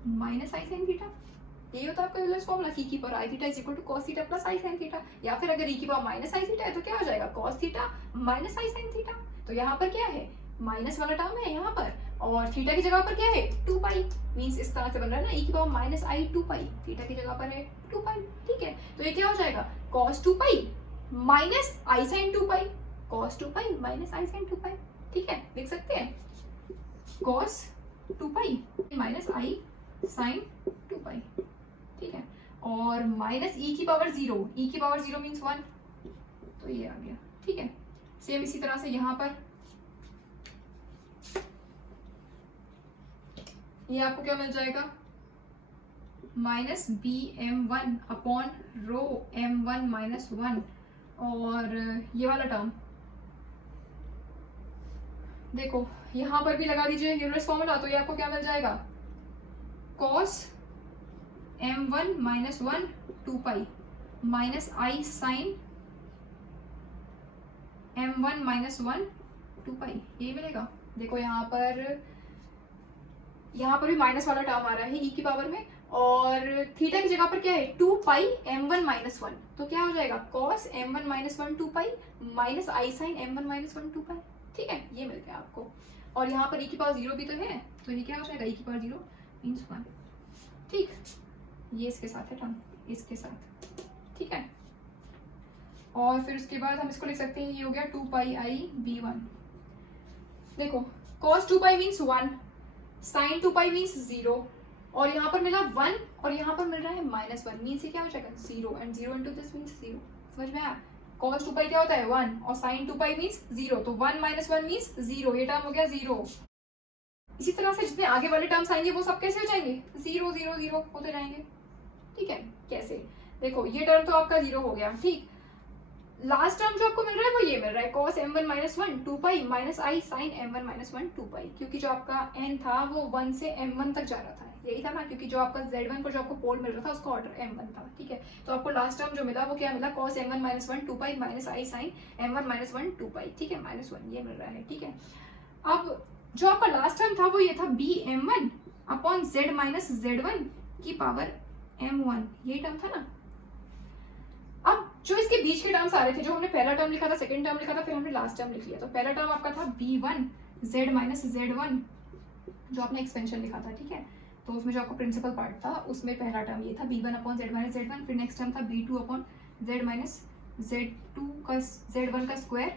minus I sine theta, यही होता है आपका यूलर्स फॉर्मूला e की power I theta is equal to cos theta plus I sine theta. या फिर अगर e की पावर माइनस आई थीटा है तो क्या हो जाएगा cos theta minus I sine theta. तो यहाँ पर क्या है माइनस वाला टर्म है यहाँ पर, और थीटा की जगह पर क्या है 2 पाई, मींस इस तरह से बन रहा है ना e की पावर माइनस आई 2 पाई, थीटा की जगह पर है 2 पाई, ठीक है। तो ये क्या हो जाएगा cos 2 pi minus I sign 2 pi, cos 2 pi minus I sign 2 pi, ठीक है, लिख सकते हैं cos 2 pi minus I sign 2 pi, ठीक है। और माइनस e की पावर 0, e की पावर 0 मीन्स 1, तो ये आ गया, ठीक है। सेम इसी तरह से यहाँ पर ये आपको क्या मिल जाएगा minus BM1 upon rho M1 minus 1, और ये वाला टर्म देखो यहाँ पर भी लगा दीजिए यूलर्स फॉर्मूला, तो ये आपको क्या मिल जाएगा cos M1 minus 1 2 pi minus I sine M1 minus 1 2 pi, ये मिलेगा। देखो यहाँ पर भी माइनस वाला टर्म आ रहा है e की पावर में, और थीटा की जगह पर क्या है 2 पाई M1 माइनस 1, तो क्या हो जाएगा cos M1 minus 1 2 pi minus I sine M1 minus 1 2 pi, ठीक है, ये मिल गया आपको। और यहाँ पर e की पावर 0 भी तो है, तो ये क्या हो जाएगा e की पावर 0 मीन्स 1, ठीक। ये इसके साथ है टर्म, इसके साथ, ठीक है। और फिर उसके बाद हम इसको लिख सकते हैं, ये हो गया 2 पाई आई B1। देखो cos 2 pi means 1, sine 2 pi means 0, और यहाँ पर मिला 1 और यहाँ पर मिल रहा है माइनस 1, मीन्स ये क्या हो जाएगा 0, एंड 0 इंटू दिस मीन्स 0, समझ में आया। cos 2 पाई क्या होता है 1 और साइन 2 पाई मीन्स 0, तो 1 माइनस 1 मीन्स 0, ये टर्म हो गया 0। इसी तरह से जितने आगे वाले टर्म्स आएंगे वो सब कैसे हो जाएंगे 0 0 0 होते जाएंगे, ठीक है। कैसे, देखो ये टर्म तो आपका 0 हो गया, ठीक। लास्ट टर्म जो आपको मिल रहा है वो ये मिल रहा है cos M1 minus 1 2 pi minus I sine M1 minus 1 2 pi, क्योंकि जो आपका n था वो 1 से M1 तक जा रहा था, यही था ना, क्योंकि जो आपका Z1 पर जो आपको पोल मिल रहा था उसका ऑर्डर M1 था, ठीक है। तो आपको लास्ट टर्म जो मिला वो क्या मिला cos M1 minus 1 2 pi minus I sine M1 minus 1 2 pi, ठीक है, माइनस 1 ये मिल रहा है, ठीक है। अब जो आपका लास्ट टर्म था वो ये था BM1 upon Z minus Z1 की पावर M1, ये टर्म था ना। अब जो इसके बीच के टर्म्स आ रहे थे, जो हमने पहला टर्म लिखा था, सेकंड टर्म लिखा था, फिर हमने लास्ट टर्म लिख लिया। तो पहला टर्म आपका था b1 z माइनस z1, जो आपने एक्सपेंशन लिखा था, ठीक है। तो उसमें जो आपका प्रिंसिपल पार्ट था उसमें पहला टर्म ये था b1 upon z minus z1, फिर नेक्स्ट टर्म था b2 upon z minus z2 का z1 का स्क्वायर,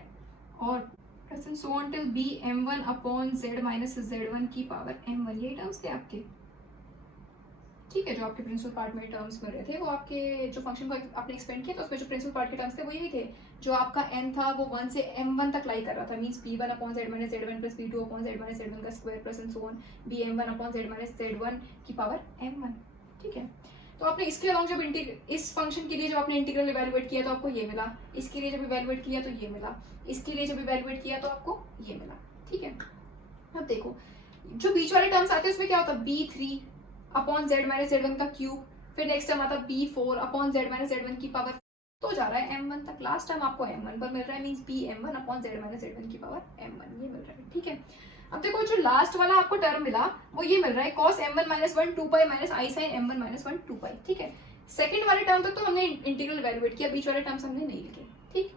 और सो on till bm1 upon z minus z1 की पावर m1। ये टर्म्स थे आपके, ठीक है। जो आपके प्रिंसिपल पार्ट में टर्म्स मिल रहे थे वो आपके जो फंक्शन को आपने एक्सपेंड किया तो उसमें जो प्रिंसिपल पार्ट के टर्म्स थे वो यही थे। जो आपका n था वो 1 से m1 तक लाई कर रहा था, means b1 upon z minus z1 plus b2 upon z minus z1 का square plus and so on bm1 upon z minus z1 की पावर m1, ठीक है। तो आपने इसके अलॉन्ग जब इस फंक्शन के लिए जब आपने इंटीग्रल इवैल्यूएट किया तो आपको ये मिला, इसके लिए जब इवैल्यूएट किया तो ये मिला, इसके लिए जब इवैल्यूएट किया तो आपको ये मिला, ठीक है। अब देखो जो बीच वाले टर्म्स आते हैं उसमें क्या होता है, b3 upon z minus z1 का क्यूब, फिर नेक्स्ट टर्म आता b4 upon z minus z1 की पावर, तो जा रहा है m1 तक। लास्ट टाइम आपको m1 पर मिल रहा है, means bm1 upon z minus z1 की पावर m1 ये मिल रहा है, ठीक है। अब देखो जो लास्ट वाला आपको टर्म मिला वो ये मिल रहा है cos m1 minus 1 2 pi minus i sin m1 minus 1 2 pi, ठीक है। सेकंड वाले टर्म तक तो हमने इंटीग्रल इवैल्यूएट किया, बीच वाले टर्म्स हमने नहीं लिखे, ठीक।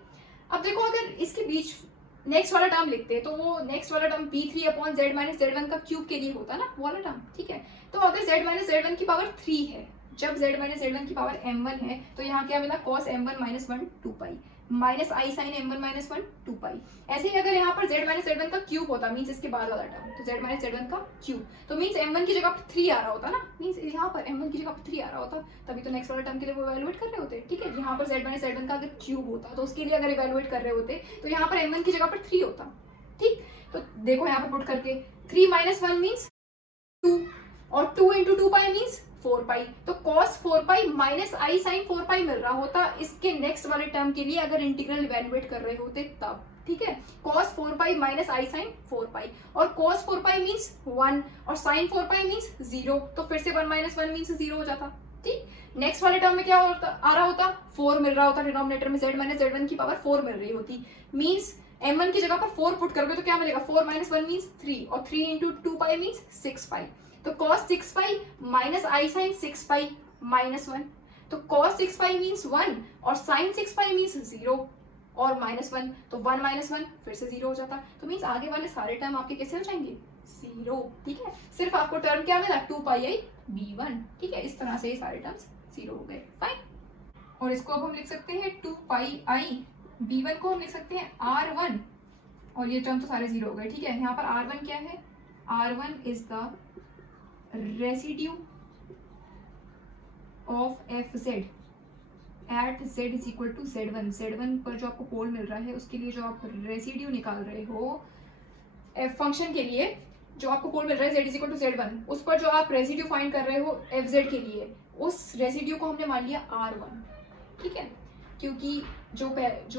अब देखो अगर इसके बीच नेक्स्ट वाला टर्म लिखते हैं तो वो नेक्स्ट वाला term b3 upon z minus z1 का क्यूब के लिए होता ना, वो वाला टर्म, ठीक है। तो अगर z माइनस z1 की पावर 3 है, जब z माइनस z1 की पावर m1 है तो यहाँ क्या मिला cos m1 minus 1 2 pi minus i sin m1 minus 1 2 पाई। ऐसे ही अगर यहाँ पर z माइनस z1 का क्यूब होता, मीन्स इसके बाद वाला टर्म, तो z माइनस z1 का क्यूब, तो मीन्स m1 की जगह पर 3 आ रहा होता ना, मीन्स यहाँ पर m1 की जगह पर 3 आ रहा होता, तभी तो नेक्स्ट वाला टर्म के लिए वो इवैल्यूएट कर रहे होते, ठीक है। यहाँ पर z माइनस z1 का अगर क्यूब होता तो उसके लिए अगर इवैल्यूएट कर रहे होते तो यहाँ पर m1 की जगह पर 3 होता, ठीक। तो देखो यहाँ पर पुट करके 3 माइनस 1 मीन्स 2 और 2 इंटू 2 पाई मीन्स 4 पाई, तो cos 4 pi minus i sin 4 पाई मिल रहा होता इसके नेक्स्ट वाले टर्म के लिए अगर इंटीग्रल इवैल्यूएट कर रहे होते तब, ठीक है। cos 4 pi minus i sin 4 पाई, और cos 4 पाई मीन्स 1 और sin 4 पाई मीन्स 0, तो फिर से 1 माइनस 1 मीन्स 0 हो जाता, ठीक। नेक्स्ट वाले टर्म में क्या होता, आ रहा होता 4 मिल रहा होता, डिनोमिनेटर में z माइनस z1 की पावर 4 मिल रही होती, मीन्स m1 की जगह पर 4 पुट करोगे तो क्या मिलेगा, 4 माइनस 1 मीन्स 3 और 3 इंटू 2 पाई मीन्स 6 पाई, तो cos 6 pi minus i sin 6 pi minus 1, तो cos 6 पाई मीन्स 1 और sin 6 पाई मीन्स 0 और माइनस 1, तो 1 माइनस 1 फिर से 0 हो जाता, तो मीन्स आगे वाले सारे टर्म आपके कैसे हो जाएंगे, 0, ठीक है। सिर्फ आपको टर्म क्या मिला, 2 पाई आई b1, ठीक है। इस तरह से ये सारे टर्म्स 0 हो गए, फाइन। और इसको अब हम लिख सकते हैं 2 पाई आई b1 को हम लिख सकते हैं r1, और ये टर्म तो सारे 0 हो गए, ठीक है। यहाँ पर r1 क्या है, r1 is the residue of F Z at z is equal to z1। z1 पर जो आपको पोल मिल रहा है उसके लिए जो आप रेसिड्यू निकाल रहे हो एफ फंक्शन के लिए, जो आपको पोल मिल रहा है z is equal to z1, उस पर जो आप रेसिड्यू फाइंड कर रहे हो एफ जेड के लिए, उस रेसिड्यू को हमने मान लिया r1, ठीक है। क्योंकि जो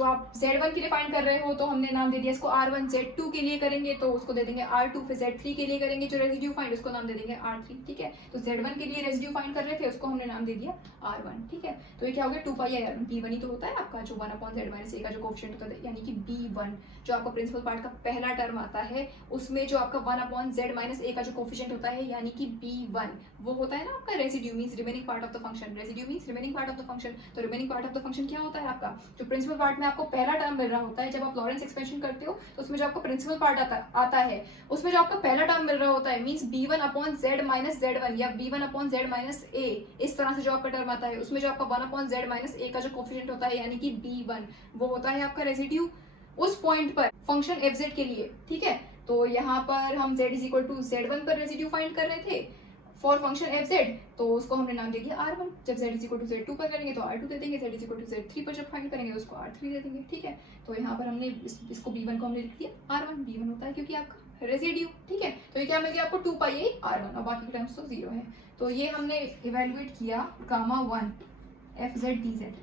आप z1 के लिए फाइंड कर रहे हो तो हमने नाम दे दिया इसको r1, z2 के लिए करेंगे तो उसको दे देंगे r2, फिर z3 के लिए करेंगे जो रेसिड्यू फाइंड उसको नाम दे देंगे r3, ठीक है। तो z1 के लिए रेसिड्यू फाइंड कर रहे थे उसको हमने नाम दे दिया r1, ठीक है। तो ये क्या हो गया, 2 पाई r1, b1 ही तो होता है आपका जो 1 अपॉन z माइनस a का जो कोएफिशिएंट होता है, यानी कि b1 जो आपका प्रिंसिपल पार्ट का पहला टर्म आता है उसमें जो आपका 1 अपॉन z माइनस a का जो कोएफिशिएंट होता है यानी कि b1 वो होता है ना आपका residue, means remaining part of the function, residue means remaining part of the function. तो remaining part of the function क्या होता है आपका, जो प्रिंसिपल पार्ट में आपको पहला टर्म मिल रहा होता है, जब आप लॉरेंस एक्सपेंशन करते हो तो उसमें जो आपका प्रिंसिपल पार्ट आता है उसमें जो आपका पहला टर्म मिल रहा होता है, means b1 upon z minus z1 या b1 upon z minus a, इस तरह से जो आपका टर्म आता है उसमें जो आपका 1 अपॉन z माइनस a का जो कोएफिशिएंट होता है यानी कि b1 वो होता है आपका रेसिड्यू उस पॉइंट पर फंक्शन fz के लिए, ठीक है। तो यहाँ पर हम z is equal to z1 पर रेसिड्यू फाइंड कर रहे थे फॉर फंक्शन एफ जेड, तो उसको हमने नाम दे दिया r1। जब z is equal to z2 पर करेंगे तो r2 दे देंगे, z is equal to z3 पर जब फाइंड करेंगे तो उसको r3 दे देंगे, ठीक है। तो यहाँ पर हमने इसको b1 को हमने लिख दिया r1, b1 होता है क्योंकि आपका रेसिड्यू, ठीक है। तो ये क्या मिल गया आपको 2 पाई आई r1 और बाकी के टर्म्स तो 0 है। तो ये हमने इवेल्युएट किया gamma 1 F Z D Z,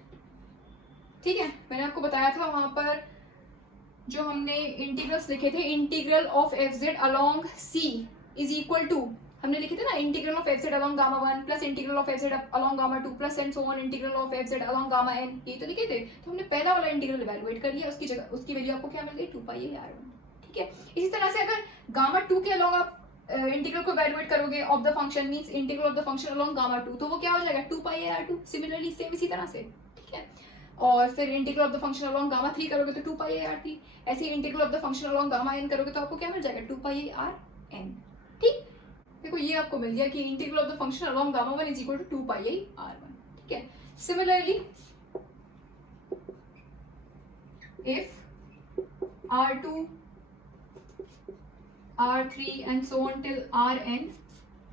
ठीक है। मैंने आपको बताया था वहां पर जो हमने इंटीग्रल्स लिखे थे, integral of F Z along C is equal to, हमने लिखे थे ना integral of F Z along gamma 1 plus integral of F Z along gamma 2 plus and so on integral of F Z along gamma n, ये तो लिखे थे। तो हमने पहला वाला इंटीग्रल इवैल्यूएट कर लिया, उसकी जगह उसकी वैल्यू आपको क्या मिल गई 2 पाई r1, ठीक है। इसी तरह से अगर गामा 2 के अलॉन्ग आप इंटीग्रल को इवैल्यूएट करोगे of the function means integral of the function along gamma 2, तो वो क्या हो जाएगा 2 पाई r2, सिमिलरली सेम इसी तरह से, ठीक है। और फिर integral of the function along gamma 3 करोगे तो 2 पाई आर 3, ऐसे ही integral of the function along gamma n करोगे तो आपको क्या मिल जाएगा 2 पाई आर n। ठीक, देखो ये आपको मिल गया कि integral of the function along gamma 1 is equal to 2 pi R 1। ठीक है, similarly if r2 r3 and so on till rn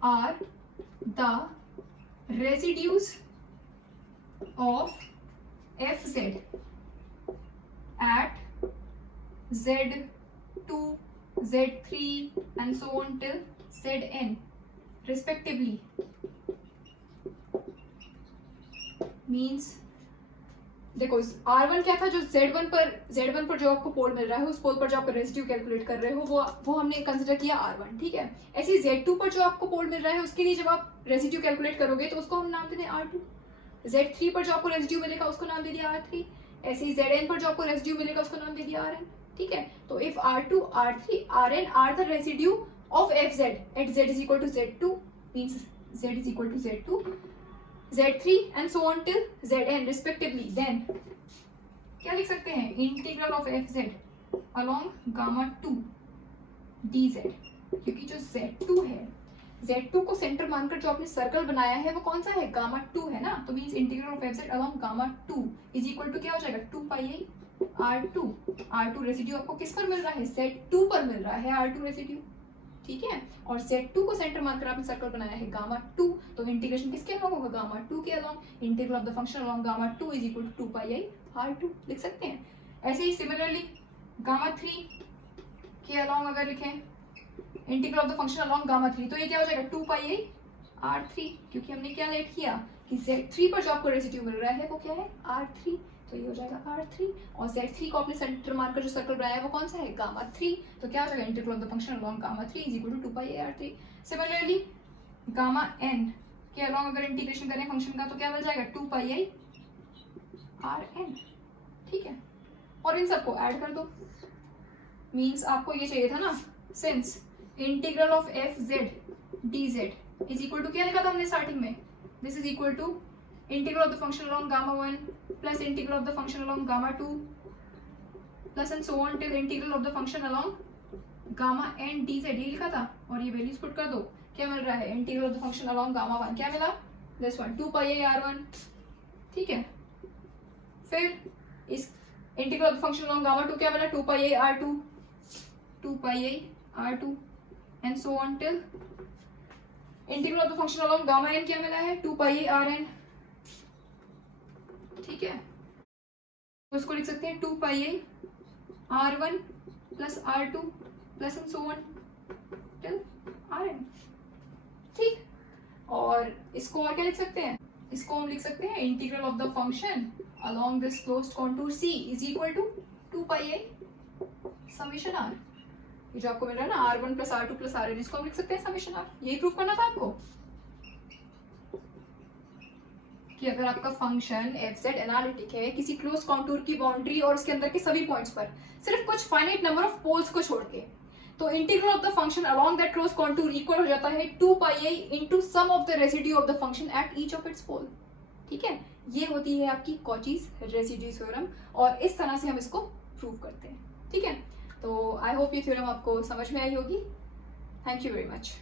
are the residues of fz at z2 z3 and so on till zn respectively, means देखो R1 क्या था, जो Z1 पर जो आपको पोल मिल रहा है, उस पोल पर जो आप रेसिड्यू कैलकुलेट कर रहे हो वो हमने कंसिडर किया R1। ठीक है, ऐसे ही Z2 पर जो आपको पोल मिल रहा है उसके लिए जब आप रेसिड्यू कैलकुलेट करोगे तो उसको हम नाम दे दें R2। Z3 पर जो आपको रेसिड्यू मिलेगा उसको नाम दे दिया R3। ऐसे ही Zn पर जो आपको रेसिड्यू मिलेगा उसको नाम दे दिया Rn। ठीक है, तो if R2 R3 Rn are the residue of Fz at Z is equal to Z2 means Z is equal to Z2 Z3 and so on till Zn respectively, then क्या लिख सकते हैं, integral of Fz along gamma 2 dz, क्योंकि जो Z2 है, Z2 को सेंटर मानकर जो आपने सर्कल बनाया है वो कौन सा है, गामा 2 है ना, तो means integral of Fz along gamma 2 is equal to क्या हो जाएगा 2 पाई R2। R2 रेसिड्यू आपको किस पर मिल रहा है, Z2 पर मिल रहा है R2 रेसिड्यू। ठीक है, और Z2 को सेंटर मानकर आपने सर्कल बनाया है गामा 2, तो इंटीग्रेशन किसके अलोंग होगा, गामा 2 के along. Integral of the function along gamma 2 is equal to 2 pi R2 लिख सकते हैं। ऐसे ही सिमिलरली गामा 3 के अलोंग अगर लिखें integral of the function along gamma 3, तो ये क्या हो जाएगा 2 पाई R3, क्योंकि हमने क्या लेट किया कि Z3 पर जो आपको रेसिड्यू मिल रहा है वो क्या है R3, तो ये हो जाएगा R3। और Z3 को आपने सेंटर मानकर जो सर्कल बनाया है वो कौन सा है, गामा 3, तो क्या हो जाएगा integral of the function along gamma 3 is equal to 2 pi R3। Similarly gamma n के अलोंग अगर इंटीग्रेशन करें फंक्शन का तो क्या मिल जाएगा 2 पाई Rn। ठीक है, और इन सबको ऐड कर दो, मींस आपको ये चाहिए था ना, since integral of Fz dz is equal to क्या लिखा था हमने स्टार्टिंग में, this is equal to integral of the function along gamma 1 plus integral of the function along gamma 2 plus and so on till integral of the function along gamma n dz, ये लिखा था। और ये वैल्यूज पुट कर दो, क्या मिल रहा है, integral of the function along gamma 1 क्या मिला, दिस वन 2 पाई R1। ठीक है, फिर इस integral of the function along gamma 2 क्या मिला 2 pi R2 and so on till integral of the function along gamma n क्या मिला है 2 पाई Rn। ठीक है, तो इसको लिख सकते हैं 2 पाई R1 plus R2 plus and so on till Rn। ठीक, और इसको और क्या लिख सकते हैं, इसको हम लिख सकते हैं integral of the function along this closed contour C is equal to 2 pi summation R, ये जो आपको मिल रहा है ना R1 plus R2 plus Rn, इसको हम लिख सकते हैं समेशन R। यही प्रूव करना था आपको कि अगर आपका फंक्शन Fz एनालिटिक है किसी क्लोज कॉन्टूर की बाउंड्री और उसके अंदर के सभी पॉइंट्स पर, सिर्फ कुछ फाइनाइट नंबर ऑफ पोल्स को छोड़ के, तो integral of the function along that close contour equal हो जाता है 2 pi into sum of the residue of the function at each of its pole. ठीक है, ये होती है आपकी कॉचीज रेसिड्यू थ्योरम, और इस तरह से हम इसको प्रूव करते हैं। ठीक है, तो आई होप ये थ्योरम आपको समझ में आई होगी। Thank you very much.